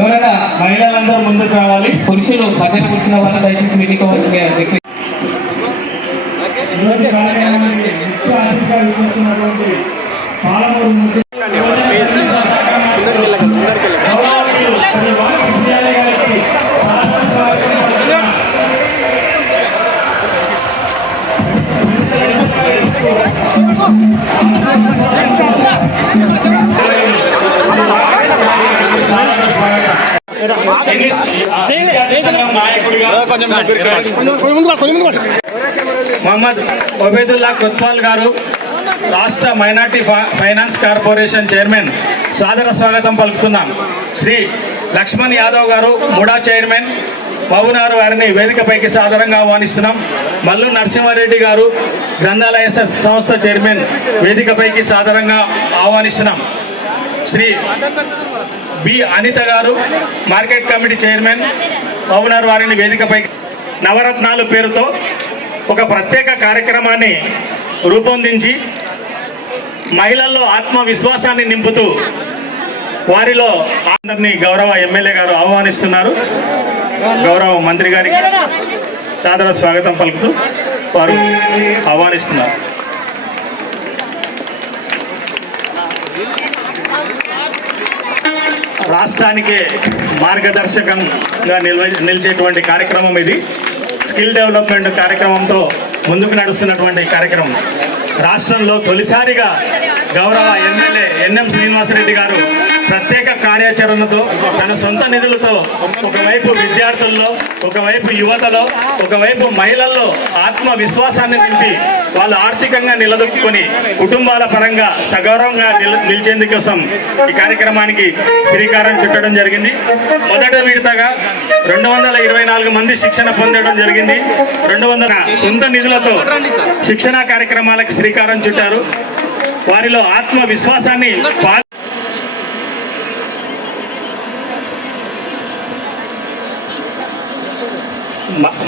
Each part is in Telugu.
ఎవరైనా మహిళలందరూ ముందుకు రావాలి. పురుషులు పక్కన కూర్చున్న వాళ్ళు దయచేసి మీటింగ్ వచ్చి మొహమ్మద్ ఒబేదుల్లా కొత్వాల్ గారు రాష్ట్ర మైనార్టీ ఫైనాన్స్ కార్పొరేషన్ చైర్మన్ సాదర స్వాగతం పలుకుతున్నాం. శ్రీ లక్ష్మణ్ యాదవ్ గారు ముడా చైర్మన్ మహబూబ్నగర్ వారిని వేదికపైకి సాదరంగా ఆహ్వానిస్తున్నాం. మల్లు నరసింహారెడ్డి గారు గ్రంథాలయ సంస్థ చైర్మన్ వేదికపైకి సాదరంగా ఆహ్వానిస్తున్నాం. శ్రీ బి అనిత గారు మార్కెట్ కమిటీ చైర్మన్ మహబూబ్నగర్ వారిని వేదికపైకి నవరత్నాలు పేరుతో ఒక ప్రత్యేక కార్యక్రమాన్ని రూపొందించి మహిళల్లో ఆత్మవిశ్వాసాన్ని నింపుతూ వారిలో అందరినీ గౌరవ ఎమ్మెల్యే గారు ఆహ్వానిస్తున్నారు. గౌరవ మంత్రి గారికి సాదర స్వాగతం పలుకుతూ వారు ఆహ్వానిస్తున్నారు. రాష్ట్రానికే మార్గదర్శకంగా నిలిచేటువంటి కార్యక్రమం ఇది. స్కిల్ డెవలప్మెంట్ కార్యక్రమంతో ముందుకు నడుస్తున్నటువంటి కార్యక్రమం. రాష్ట్రంలో తొలిసారిగా గౌరవ ఎమ్మెల్యే ఎన్ఎం శ్రీనివాసరెడ్డి గారు ప్రత్యేక కార్యాచరణతో తన సొంత నిధులతో ఒకవైపు విద్యార్థుల్లో, ఒకవైపు యువతలో, ఒకవైపు మహిళల్లో ఆత్మవిశ్వాసాన్ని నింపి వాళ్ళు ఆర్థికంగా నిలదొక్కుని కుటుంబాల పరంగా సగౌరవంగా నిలిచేందుకోసం ఈ కార్యక్రమానికి శ్రీకారం చుట్టడం జరిగింది. మొదటి విడతగా 224 మంది శిక్షణ పొందడం జరిగింది. 200 సొంత నిధులతో శిక్షణా కార్యక్రమాలకు శ్రీకారం చుట్టారు. వారిలో ఆత్మవిశ్వాసాన్ని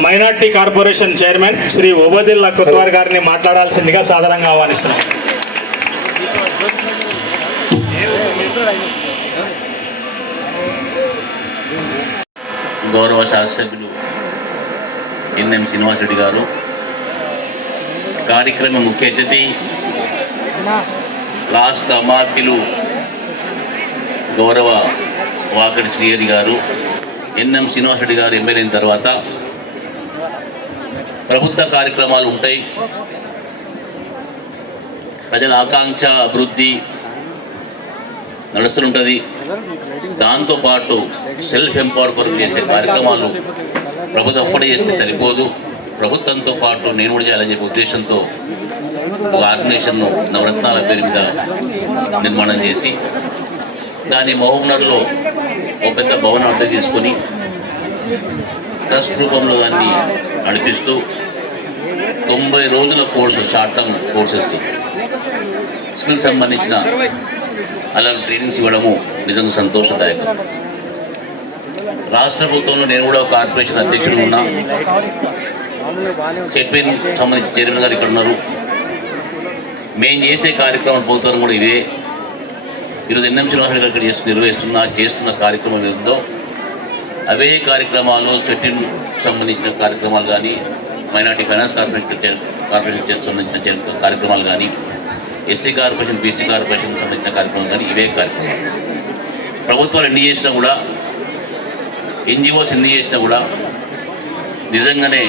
minority corporation chairman Shri Obaidullah Kotwal గారిని మాట్లాడాల్సిందిగా సాధారణంగా ఆహ్వానిస్తున్నాం. గౌరవ శాసనసభ్యులు ఎన్ఎం శ్రీనివాసరెడ్డి గారు, కార్యక్రమ ముఖ్య అతిథి రాష్ట్ర అమాత్యులు గౌరవ వాకటి శ్రీహరి గారు, ఎన్ఎం శ్రీనివాసరెడ్డి గారు ఎమ్మెల్యే అయిన తర్వాత ప్రభుత్వ కార్యక్రమాలు ఉంటాయి. ప్రజల ఆకాంక్ష అభివృద్ధి నడుస్తుంటుంది. దాంతోపాటు సెల్ఫ్ ఎంపవర్మెంట్ చేసే కార్యక్రమాలు ప్రభుత్వం ఒక్కడే చేస్తే సరిపోదు. ప్రభుత్వంతో పాటు నేను కూడా చేయాలని చెప్పే ఉద్దేశంతో ఒక ఆర్గనైజేషన్ను నవరత్నాల పేరు మీద నిర్మాణం చేసి దాన్ని మహబూబ్నగర్లో ఒక పెద్ద భవనం అర్థం చేసుకొని ట్రస్ట్ రూపంలో దాన్ని నడిపిస్తూ 90 రోజుల course, short term courses, skill సంబంధించిన అలాంటి ట్రైనింగ్స్ ఇవ్వడము నిజంగా సంతోషదాయకం. రాష్ట్ర ప్రభుత్వంలో నేను కూడా కార్పొరేషన్ అధ్యక్షుడు ఉన్నా. సెట్విన్ సంబంధించిన చైర్మన్ గారు ఇక్కడ ఉన్నారు. మేము చేసే కార్యక్రమం ప్రభుత్వం కూడా ఇవే. ఈరోజు ఎన్ఎం శ్రీనివాసరెడ్డి గారు ఇక్కడ చేస్తున్న కార్యక్రమం ఏదో అవే కార్యక్రమాలు, సెట్విన్ సంబంధించిన కార్యక్రమాలు కానీ, మైనార్టీ ఫైనాన్స్ కార్పొరేషన్ సంబంధించిన కార్యక్రమాలు కానీ, ఎస్సీ కార్పొరేషన్, బీసీ కార్పొరేషన్ సంబంధించిన కార్యక్రమాలు కానీ ఇవే కార్యక్రమాలు. ప్రభుత్వాలు ఎన్ని చేసినా కూడా, ఎన్జిఓస్ ఎన్ని చేసినా కూడా నిజంగానే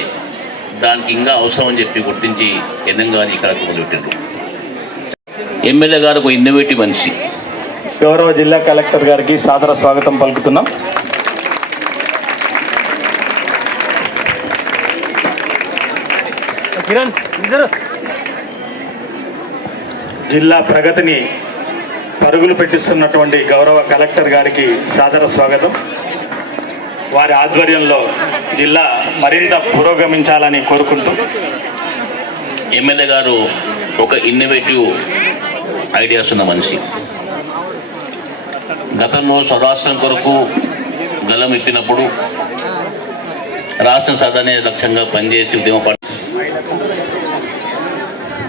దానికి ఇంకా అవసరం అని చెప్పి గుర్తించి ఎన్ఎం గారు ఈ కార్యక్రమం పెట్టారు. ఎమ్మెల్యే గారు ఒక ఇన్నోవేటివ్ మనిషి. గౌరవ జిల్లా కలెక్టర్ గారికి సాదర స్వాగతం పలుకుతున్నాం. జిల్లా ప్రగతిని పరుగులు పెట్టిస్తున్నటువంటి గౌరవ కలెక్టర్ గారికి సాదర స్వాగతం. వారి ఆధ్వర్యంలో జిల్లా మరింత పురోగమించాలని కోరుకుంటూ ఎమ్మెల్యే గారు ఒక ఇన్నోవేటివ్ ఐడియాస్ ఉన్న మనిషి. గతంలో స్వరాష్ట్రం కొరకు గలం ఎత్తినప్పుడు రాష్ట్రం సాధనే లక్ష్యంగా పనిచేసి ఉద్యమపడి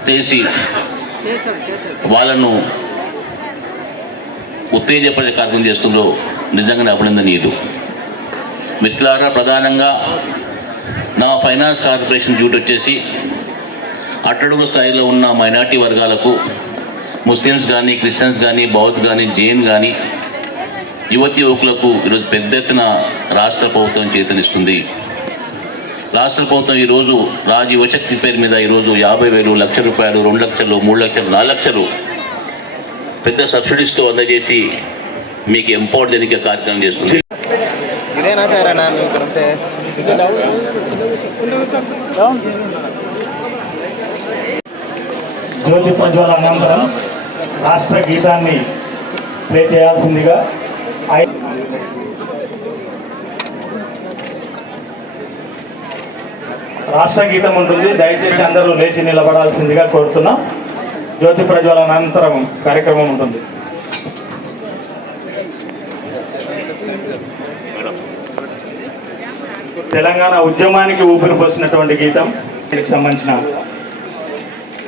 చేసి వాళ్ళను ఉత్తేజపడే కార్యక్రమం చేస్తుందో నిజంగానే అభినందనీయులు. మిత్రులారా, ప్రధానంగా నా ఫైనాన్స్ కార్పొరేషన్ డ్యూటీ వచ్చేసి అట్టడుగు స్థాయిలో ఉన్న మైనార్టీ వర్గాలకు, ముస్లిమ్స్ కానీ, క్రిస్టియన్స్ కానీ, బౌద్ధ్ కానీ, జైన్ కానీ, యువతి యువకులకు ఈరోజు పెద్ద ఎత్తున రాష్ట్ర ప్రభుత్వం చేతనిస్తుంది. రాష్ట్ర ప్రభుత్వం ఈరోజు రాజ్ యువశక్తి పేరు మీద ఈరోజు 50,000, ₹1,00,000, 2 లక్షలు, 3 లక్షలు, 4 లక్షలు పెద్ద సబ్సిడీస్తో అందజేసి మీకు ఎంపవర్ జరిగే కార్యక్రమం చేస్తుంది. జ్యోతి ప్రజ్వల అనంతరం రాష్ట్ర గీతాన్ని ప్లే చేయాల్సిందిగా రాష్ట్ర గీతం ఉంటుంది. దయచేసి అందరూ లేచి నిలబడాల్సిందిగా కోరుతున్నాం. జ్యోతి ప్రజ్వల అనంతరం కార్యక్రమం ఉంటుంది. తెలంగాణ ఉద్యమానికి ఊపిరి పోసినటువంటి గీతం, దీనికి సంబంధించిన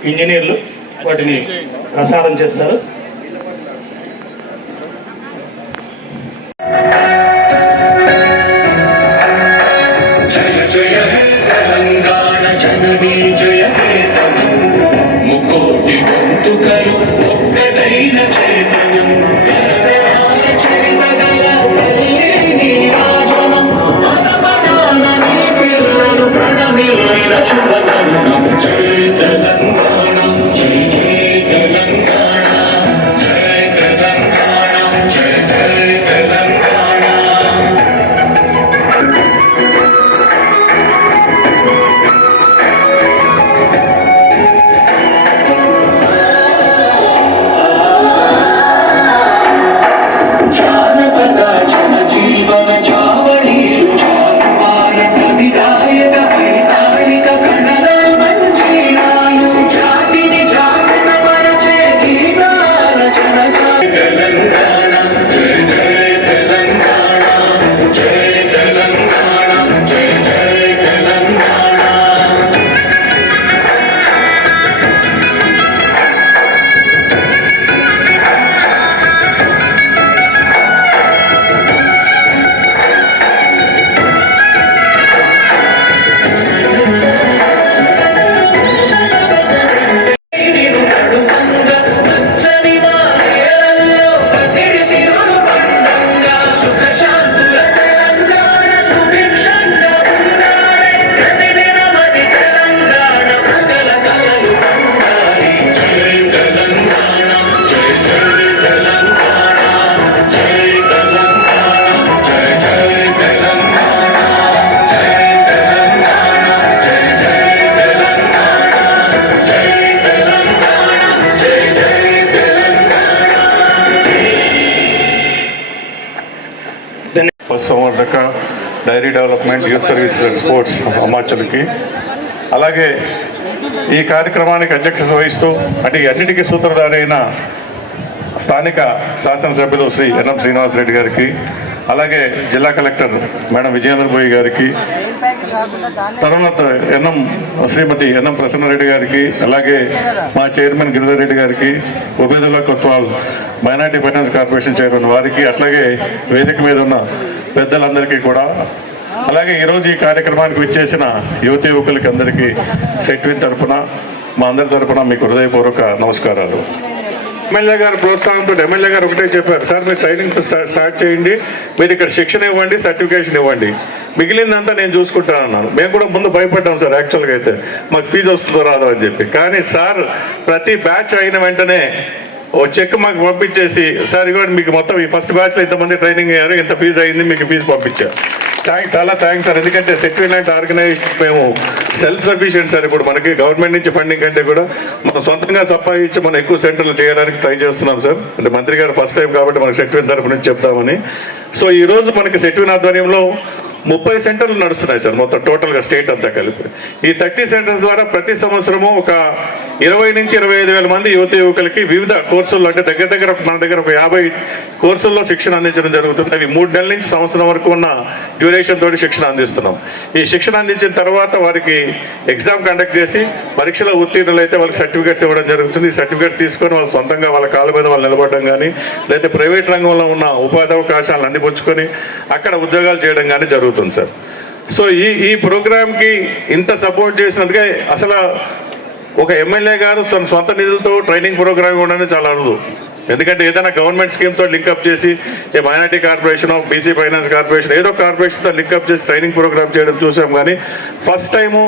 ఇంజనీర్లు వాటిని ప్రసారం చేస్తారు. జయ జయ హే తెలంగాణ జననీ జయ కేతనం, ముకోటి గొంతుకలు ఒక్కటైన చైతన్యం, తరతరాల చరిత గల తల్లి నీరాజనం, పదపదాన నీ పిల్లలు ప్రణమిల్లిన శుభతరుణం. జయ తెలంగాణ, జయ జయ తెలంగాణ, జయ తెలంగాణ, జయ జయ తెలంగాణ. జానపద జనజీవన చావళీలు చారువార కవిగాయక వైతాళిక కళల మంజీరాలు, జాతిని జాగృత పరచే గీతాల తెలంగాణ, జయ జయ తెలంగాణ, జయ తెలంగాణ, జయ జయ తెలంగాణ. నిన్ను కడుమంగ పచ్చని మారేలల్లో పసిడి సిరులు పండంగా, సుఖ శాంతుల తెలంగాణ సుభిక్షంగా ఉండాలి. ప్రతిదినమది తెలంగాణ ప్రజల కలలు పండాలి. జై తెలంగాణ, జై జై తెలంగాణ, జై తెలంగాణ, జై జై తెలంగాణ, జై తెలంగాణ, జై జై తెలంగాణ, జై తెలంగాణ, జై జై తెలంగాణ. పశుసంవర్ధక, dairy development, youth services and sports అమాచల్కి, అలాగే ఈ కార్యక్రమానికి అధ్యక్షత వహిస్తూ అంటే ఈ అన్నిటికీ సూత్రధారి అయిన స్థానిక శాసనసభ్యులు శ్రీ ఎన్ఎం శ్రీనివాసరెడ్డి గారికి, అలాగే జిల్లా కలెక్టర్ మేడం విజయేంద్రబోయి గారికి, తర్వాత శ్రీమతి ఎన్ఎం ప్రసన్నరెడ్డి గారికి, అలాగే మా చైర్మన్ గిరిధర్ రెడ్డి గారికి, Ubedulla Kotwal minority finance corporation chairman వారికి, అట్లాగే వేదిక మీద ఉన్న పెద్దలందరికీ కూడా, అలాగే ఈరోజు ఈ కార్యక్రమానికి విచ్చేసిన యువతి యువకులకి అందరికీ సెట్విన్ తరపున, మా అందరి తరపున మీకు హృదయపూర్వక నమస్కారాలు. ఎమ్మెల్యే గారు ప్రోత్సాహంతో ఎమ్మెల్యే గారు ఒకటే చెప్పారు, సార్ మీరు ట్రైనింగ్ స్టార్ట్ చేయండి, మీరు ఇక్కడ శిక్షణ ఇవ్వండి, సర్టిఫికేషన్ ఇవ్వండి, మిగిలిందంతా నేను చూసుకుంటాను అన్నాను. మేము కూడా ముందు భయపడ్డాం సార్, యాక్చువల్గా అయితే మాకు ఫీజు వస్తుందో రాదో అని చెప్పి. కానీ సార్ ప్రతి బ్యాచ్ అయిన వెంటనే ఓ చెక్ మాకు పంపించేసి, సార్ ఇవ్వండి మీకు మొత్తం ఈ ఫస్ట్ బ్యాచ్లో ఇంతమంది ట్రైనింగ్ అయ్యారు, ఇంత ఫీజు అయింది, మీకు ఫీజు పంపించారు. చాలా థ్యాంక్స్ సార్. ఎందుకంటే సెట్విన్ లాంటి ఆర్గనైజేషన్ మేము సెల్ఫ్ సఫిషియెంట్ సార్. ఇప్పుడు మనకి గవర్నమెంట్ నుంచి ఫండింగ్ కంటే కూడా మనం సొంతంగా సంపాదించి మనం ఎక్కువ సెంటర్లు చేయడానికి ట్రై చేస్తున్నాం సార్. అంటే మంత్రి గారు ఫస్ట్ టైం కాబట్టి మనకు సెట్విన్ తరపు నుంచి చెప్తామని. సో ఈరోజు మనకి సెట్విన్ ఆధ్వర్యంలో 30 సెంటర్లు నడుస్తున్నాయి సార్ మొత్తం టోటల్గా స్టేట్ అంతా కలిపి. ఈ 30 సెంటర్స్ ద్వారా ప్రతి సంవత్సరము ఒక 20 నుంచి 25,000 మంది యువకులకి వివిధ కోర్సుల్లో, అంటే దగ్గర మన దగ్గర ఒక 50 కోర్సుల్లో శిక్షణ అందించడం జరుగుతుంది. అవి 3 నెలల నుంచి సంవత్సరం వరకు ఉన్న డ్యూరేషన్ తోటి శిక్షణ అందిస్తున్నాం. ఈ శిక్షణ అందించిన తర్వాత వారికి ఎగ్జామ్ కండక్ట్ చేసి పరీక్షలో ఉత్తీర్ణులైతే వాళ్ళకి సర్టిఫికేట్స్ ఇవ్వడం జరుగుతుంది. ఈ సర్టిఫికేట్స్ తీసుకొని వాళ్ళు సొంతంగా వాళ్ళ కాళ్ళ మీద వాళ్ళు నిలబడడం కానీ, లేదా ప్రైవేట్ రంగంలో ఉన్న ఉపాధి అవకాశాలను అందిపుచ్చుకొని అక్కడ ఉద్యోగాలు చేయడం కానీ జరుగుతుంది సార్. సో ఈ ప్రోగ్రామ్కి ఇంత సపోర్ట్ చేసినందుకే అసలు ఒక ఎమ్మెల్యే గారు తన సొంత నిధులతో ట్రైనింగ్ ప్రోగ్రామ్ ఇవ్వడం చాలా అరుదు. ఎందుకంటే ఏదైనా గవర్నమెంట్ స్కీమ్తో లింకప్ చేసి ఏ minority corporation of BC finance corporation ఏదో కార్పొరేషన్తో లింకప్ చేసి ట్రైనింగ్ ప్రోగ్రామ్ చేయడం చూసాం. కానీ ఫస్ట్ టైము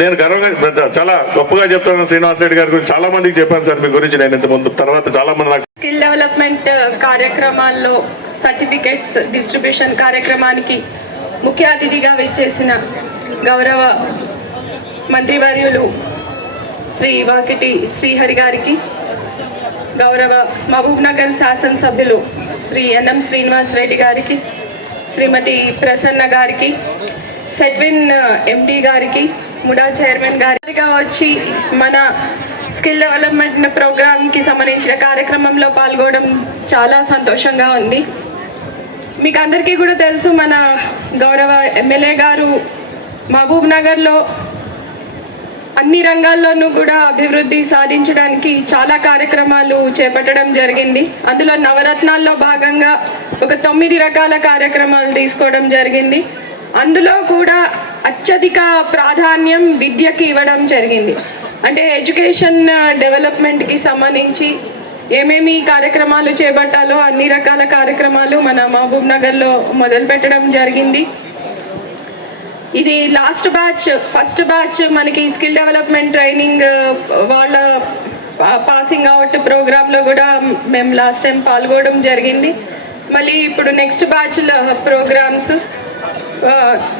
నేను గర్వంగా చాలా గొప్పగా చెప్తున్నాను. శ్రీనివాస్ రెడ్డి గారి గురించి చాలా మందికి చెప్పాను సార్ మీ గురించి నేను ఇంతకుముందు. తర్వాత చాలా మంది నాకు స్కిల్ డెవలప్మెంట్ కార్యక్రమాల్లో సర్టిఫికెట్స్ డిస్ట్రిబ్యూషన్ కార్యక్రమానికి ముఖ్య అతిథిగా విచ్చేసిన గౌరవ మంత్రివర్యులు శ్రీ వాకిటి శ్రీహరి గారికి, గౌరవ మహబూబ్ నగర్ శాసనసభ్యులు శ్రీ ఎన్ఎం శ్రీనివాస్ రెడ్డి గారికి, శ్రీమతి ప్రసన్న గారికి, సెట్విన్ ఎండి గారికి, ముడా చైర్మన్ గారిగా వచ్చి మన స్కిల్ డెవలప్మెంట్ ప్రోగ్రామ్కి సంబంధించిన కార్యక్రమంలో పాల్గొనడం చాలా సంతోషంగా ఉంది. మీకు అందరికీ కూడా తెలుసు, మన గౌరవ ఎమ్మెల్యే గారు మహబూబ్ నగర్లో అన్ని రంగాల్లోనూ కూడా అభివృద్ధి సాధించడానికి చాలా కార్యక్రమాలు చేపట్టడం జరిగింది. అందులో నవరత్నాల్లో భాగంగా ఒక 9 రకాల కార్యక్రమాలు తీసుకోవడం జరిగింది. అందులో కూడా అత్యధిక ప్రాధాన్యం విద్యకి ఇవ్వడం జరిగింది. అంటే ఎడ్యుకేషన్ డెవలప్మెంట్కి సంబంధించి ఏమేమి కార్యక్రమాలు చేపట్టాలో అన్ని రకాల కార్యక్రమాలు మన మహబూబ్ నగర్లో మొదలుపెట్టడం జరిగింది. ఇది లాస్ట్ బ్యాచ్, ఫస్ట్ బ్యాచ్ మనకి స్కిల్ డెవలప్మెంట్ ట్రైనింగ్ వాళ్ళ పాసింగ్ అవుట్ ప్రోగ్రాంలో కూడా మేము లాస్ట్ టైం పాల్గొనడం జరిగింది. మళ్ళీ ఇప్పుడు నెక్స్ట్ బ్యాచ్లో ప్రోగ్రామ్స్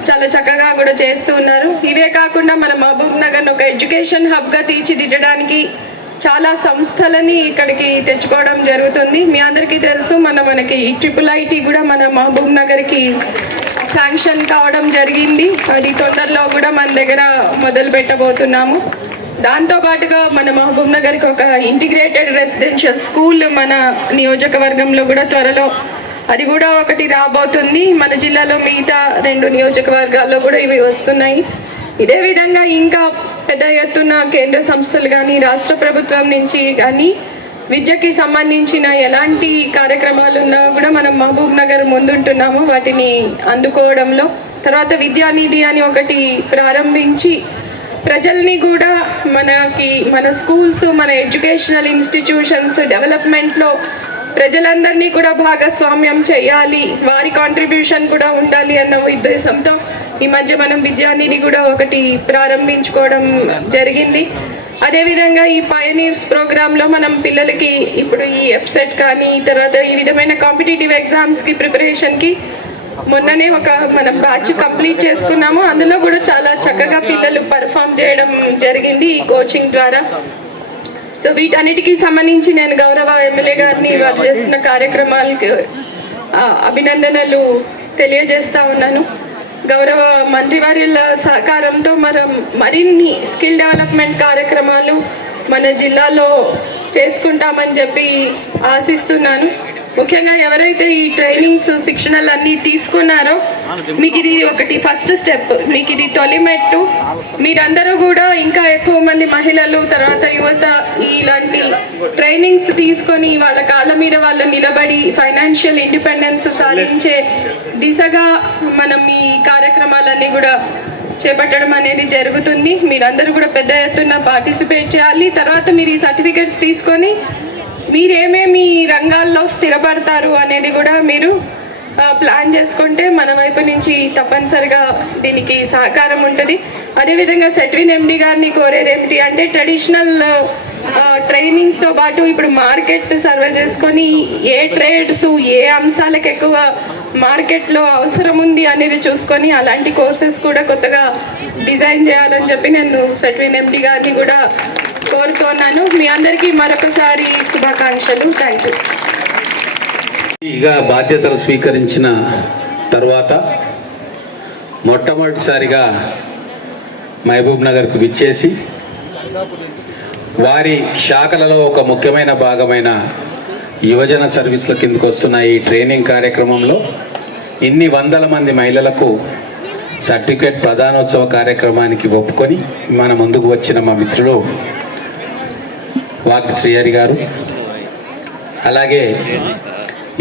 చాలా చక్కగా కూడా చేస్తూ ఉన్నారు. ఇవే కాకుండా మన మహబూబ్ నగర్ను ఒక ఎడ్యుకేషన్ హబ్గా తీర్చిదిద్దడానికి చాలా సంస్థలని ఇక్కడికి తెచ్చుకోవడం జరుగుతుంది. మీ అందరికీ తెలుసు, మనకి IIIT కూడా మన మహబూబ్ నగర్కి శాంక్షన్ కావడం జరిగింది. అది తొందరలో కూడా మన దగ్గర మొదలు పెట్టబోతున్నాము. దాంతోపాటుగా మన మహబూబ్ నగర్కి ఒక ఇంటిగ్రేటెడ్ రెసిడెన్షియల్ స్కూల్ మన నియోజకవర్గంలో కూడా త్వరలో అది కూడా ఒకటి రాబోతుంది. మన జిల్లాలో మిగతా 2 నియోజకవర్గాల్లో కూడా ఇవి వస్తున్నాయి. ఇదే విధంగా ఇంకా పెద్ద ఎత్తున కేంద్ర సంస్థలు కానీ రాష్ట్ర ప్రభుత్వం నుంచి కానీ విద్యకి సంబంధించిన ఎలాంటి కార్యక్రమాలు ఉన్నా కూడా మనం మహబూబ్ నగర్ ముందుంటున్నాము వాటిని అందుకోవడంలో. తర్వాత విద్యానిధి అని ఒకటి ప్రారంభించి ప్రజల్ని కూడా మన స్కూల్స్, మన ఎడ్యుకేషనల్ ఇన్స్టిట్యూషన్స్ డెవలప్మెంట్లో ప్రజలందరినీ కూడా భాగస్వామ్యం చేయాలి, వారి కాంట్రిబ్యూషన్ కూడా ఉండాలి అన్న ఉద్దేశంతో ఈ మధ్య మనం విద్యానిధి కూడా ఒకటి ప్రారంభించుకోవడం జరిగింది. అదేవిధంగా ఈ పయనీర్స్ ప్రోగ్రాంలో మనం పిల్లలకి ఇప్పుడు ఈ ఎప్సెట్ కానీ తర్వాత ఈ విధమైన కాంపిటేటివ్ ఎగ్జామ్స్కి ప్రిపరేషన్కి మొన్ననే మనం బ్యాచ్ కంప్లీట్ చేసుకున్నాము. అందులో కూడా చాలా చక్కగా పిల్లలు పర్ఫామ్ చేయడం జరిగింది ఈ కోచింగ్ ద్వారా. సో వీటన్నిటికీ సంబంధించి నేను గౌరవ ఎమ్మెల్యే గారిని వారు చేస్తున్న కార్యక్రమాలకు అభినందనలు తెలియజేస్తా ఉన్నాను. గౌరవ మంత్రివర్యుల సహకారంతో మరిన్ని స్కిల్ డెవలప్మెంట్ కార్యక్రమాలు మన జిల్లాలో చేసుకుంటామని చెప్పి ఆశిస్తున్నాను. ముఖ్యంగా ఎవరైతే ఈ ట్రైనింగ్స్ శిక్షణలు అన్నీ తీసుకున్నారో మీకు ఇది ఒకటి ఫస్ట్ స్టెప్, మీకు ఇది తొలి మెట్టు. మీరందరూ కూడా ఇంకా ఎక్కువ మంది మహిళలు తర్వాత యువత ఇలాంటి ట్రైనింగ్స్ తీసుకొని వాళ్ళ కాళ్ళ మీద వాళ్ళు నిలబడి ఫైనాన్షియల్ ఇండిపెండెన్స్ సాధించే దిశగా మనం ఈ కార్యక్రమాలన్నీ కూడా చేపట్టడం అనేది జరుగుతుంది. మీరందరూ కూడా పెద్ద ఎత్తున పార్టిసిపేట్ చేయాలి. తర్వాత మీరు ఈ సర్టిఫికెట్స్ తీసుకొని మీరేమేమి రంగాల్లో స్థిరపడతారు అనేది కూడా మీరు ప్లాన్ చేసుకుంటే మన వైపు నుంచి తప్పనిసరిగా దీనికి సహకారం ఉంటుంది. అదేవిధంగా సెట్విన్ ఎండి గారిని కోరేది ఏమిటి అంటే ట్రెడిషనల్ ట్రైనింగ్స్తో పాటు ఇప్పుడు మార్కెట్ సర్వే చేసుకొని ఏ ట్రేడ్స్ ఏ అంశాలకు ఎక్కువ మార్కెట్లో అవసరం ఉంది అనేది చూసుకొని అలాంటి కోర్సెస్ కూడా కొత్తగా డిజైన్ చేయాలని చెప్పి నేను సెట్విన్ ఎండి గారిని కూడా కోరుతున్నాను. మీ అందరికీ మరొకసారి శుభాకాంక్షలు. Thank you. ఇక బాధ్యతలు స్వీకరించిన తర్వాత మొట్టమొదటిసారిగా మహబూబ్ నగర్కు విచ్చేసి వారి శాఖలలో ఒక ముఖ్యమైన భాగమైన యువజన సర్వీసుల కిందకు వస్తున్న ఈ ట్రైనింగ్ కార్యక్రమంలో ఇన్ని వందల మంది మహిళలకు సర్టిఫికేట్ ప్రధానోత్సవ కార్యక్రమానికి ఒప్పుకొని మన ముందుకు వచ్చిన మా మిత్రులు వాక్ శ్రీహరి గారు, అలాగే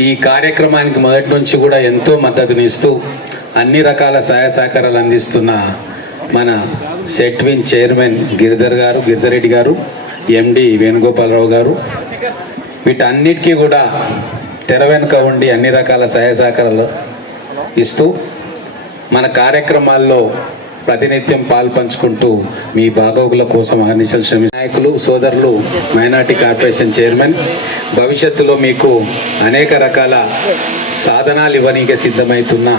ఈ కార్యక్రమానికి మొదటి నుంచి కూడా ఎంతో మద్దతునిస్తూ అన్ని రకాల సహాయ సహకారాలు అందిస్తున్న మన సెట్విన్ చైర్మన్ గిరిధర్ రెడ్డి గారు, ఎండి వేణుగోపాలరావు గారు, వీటన్నిటికీ కూడా తెర వెనుక ఉండి అన్ని రకాల సహాయ సహకారాలు ఇస్తూ మన కార్యక్రమాల్లో ప్రతినిత్యం పాల్పంచుకుంటూ మీ బాగోగుల కోసం అహర్నిశలు శ్రమించే నాయకులు, సోదరులు, మైనార్టీ కార్పొరేషన్ చైర్మన్, భవిష్యత్తులో మీకు అనేక రకాల సాధనాలు ఇవ్వనీకే సిద్ధమవుతున్న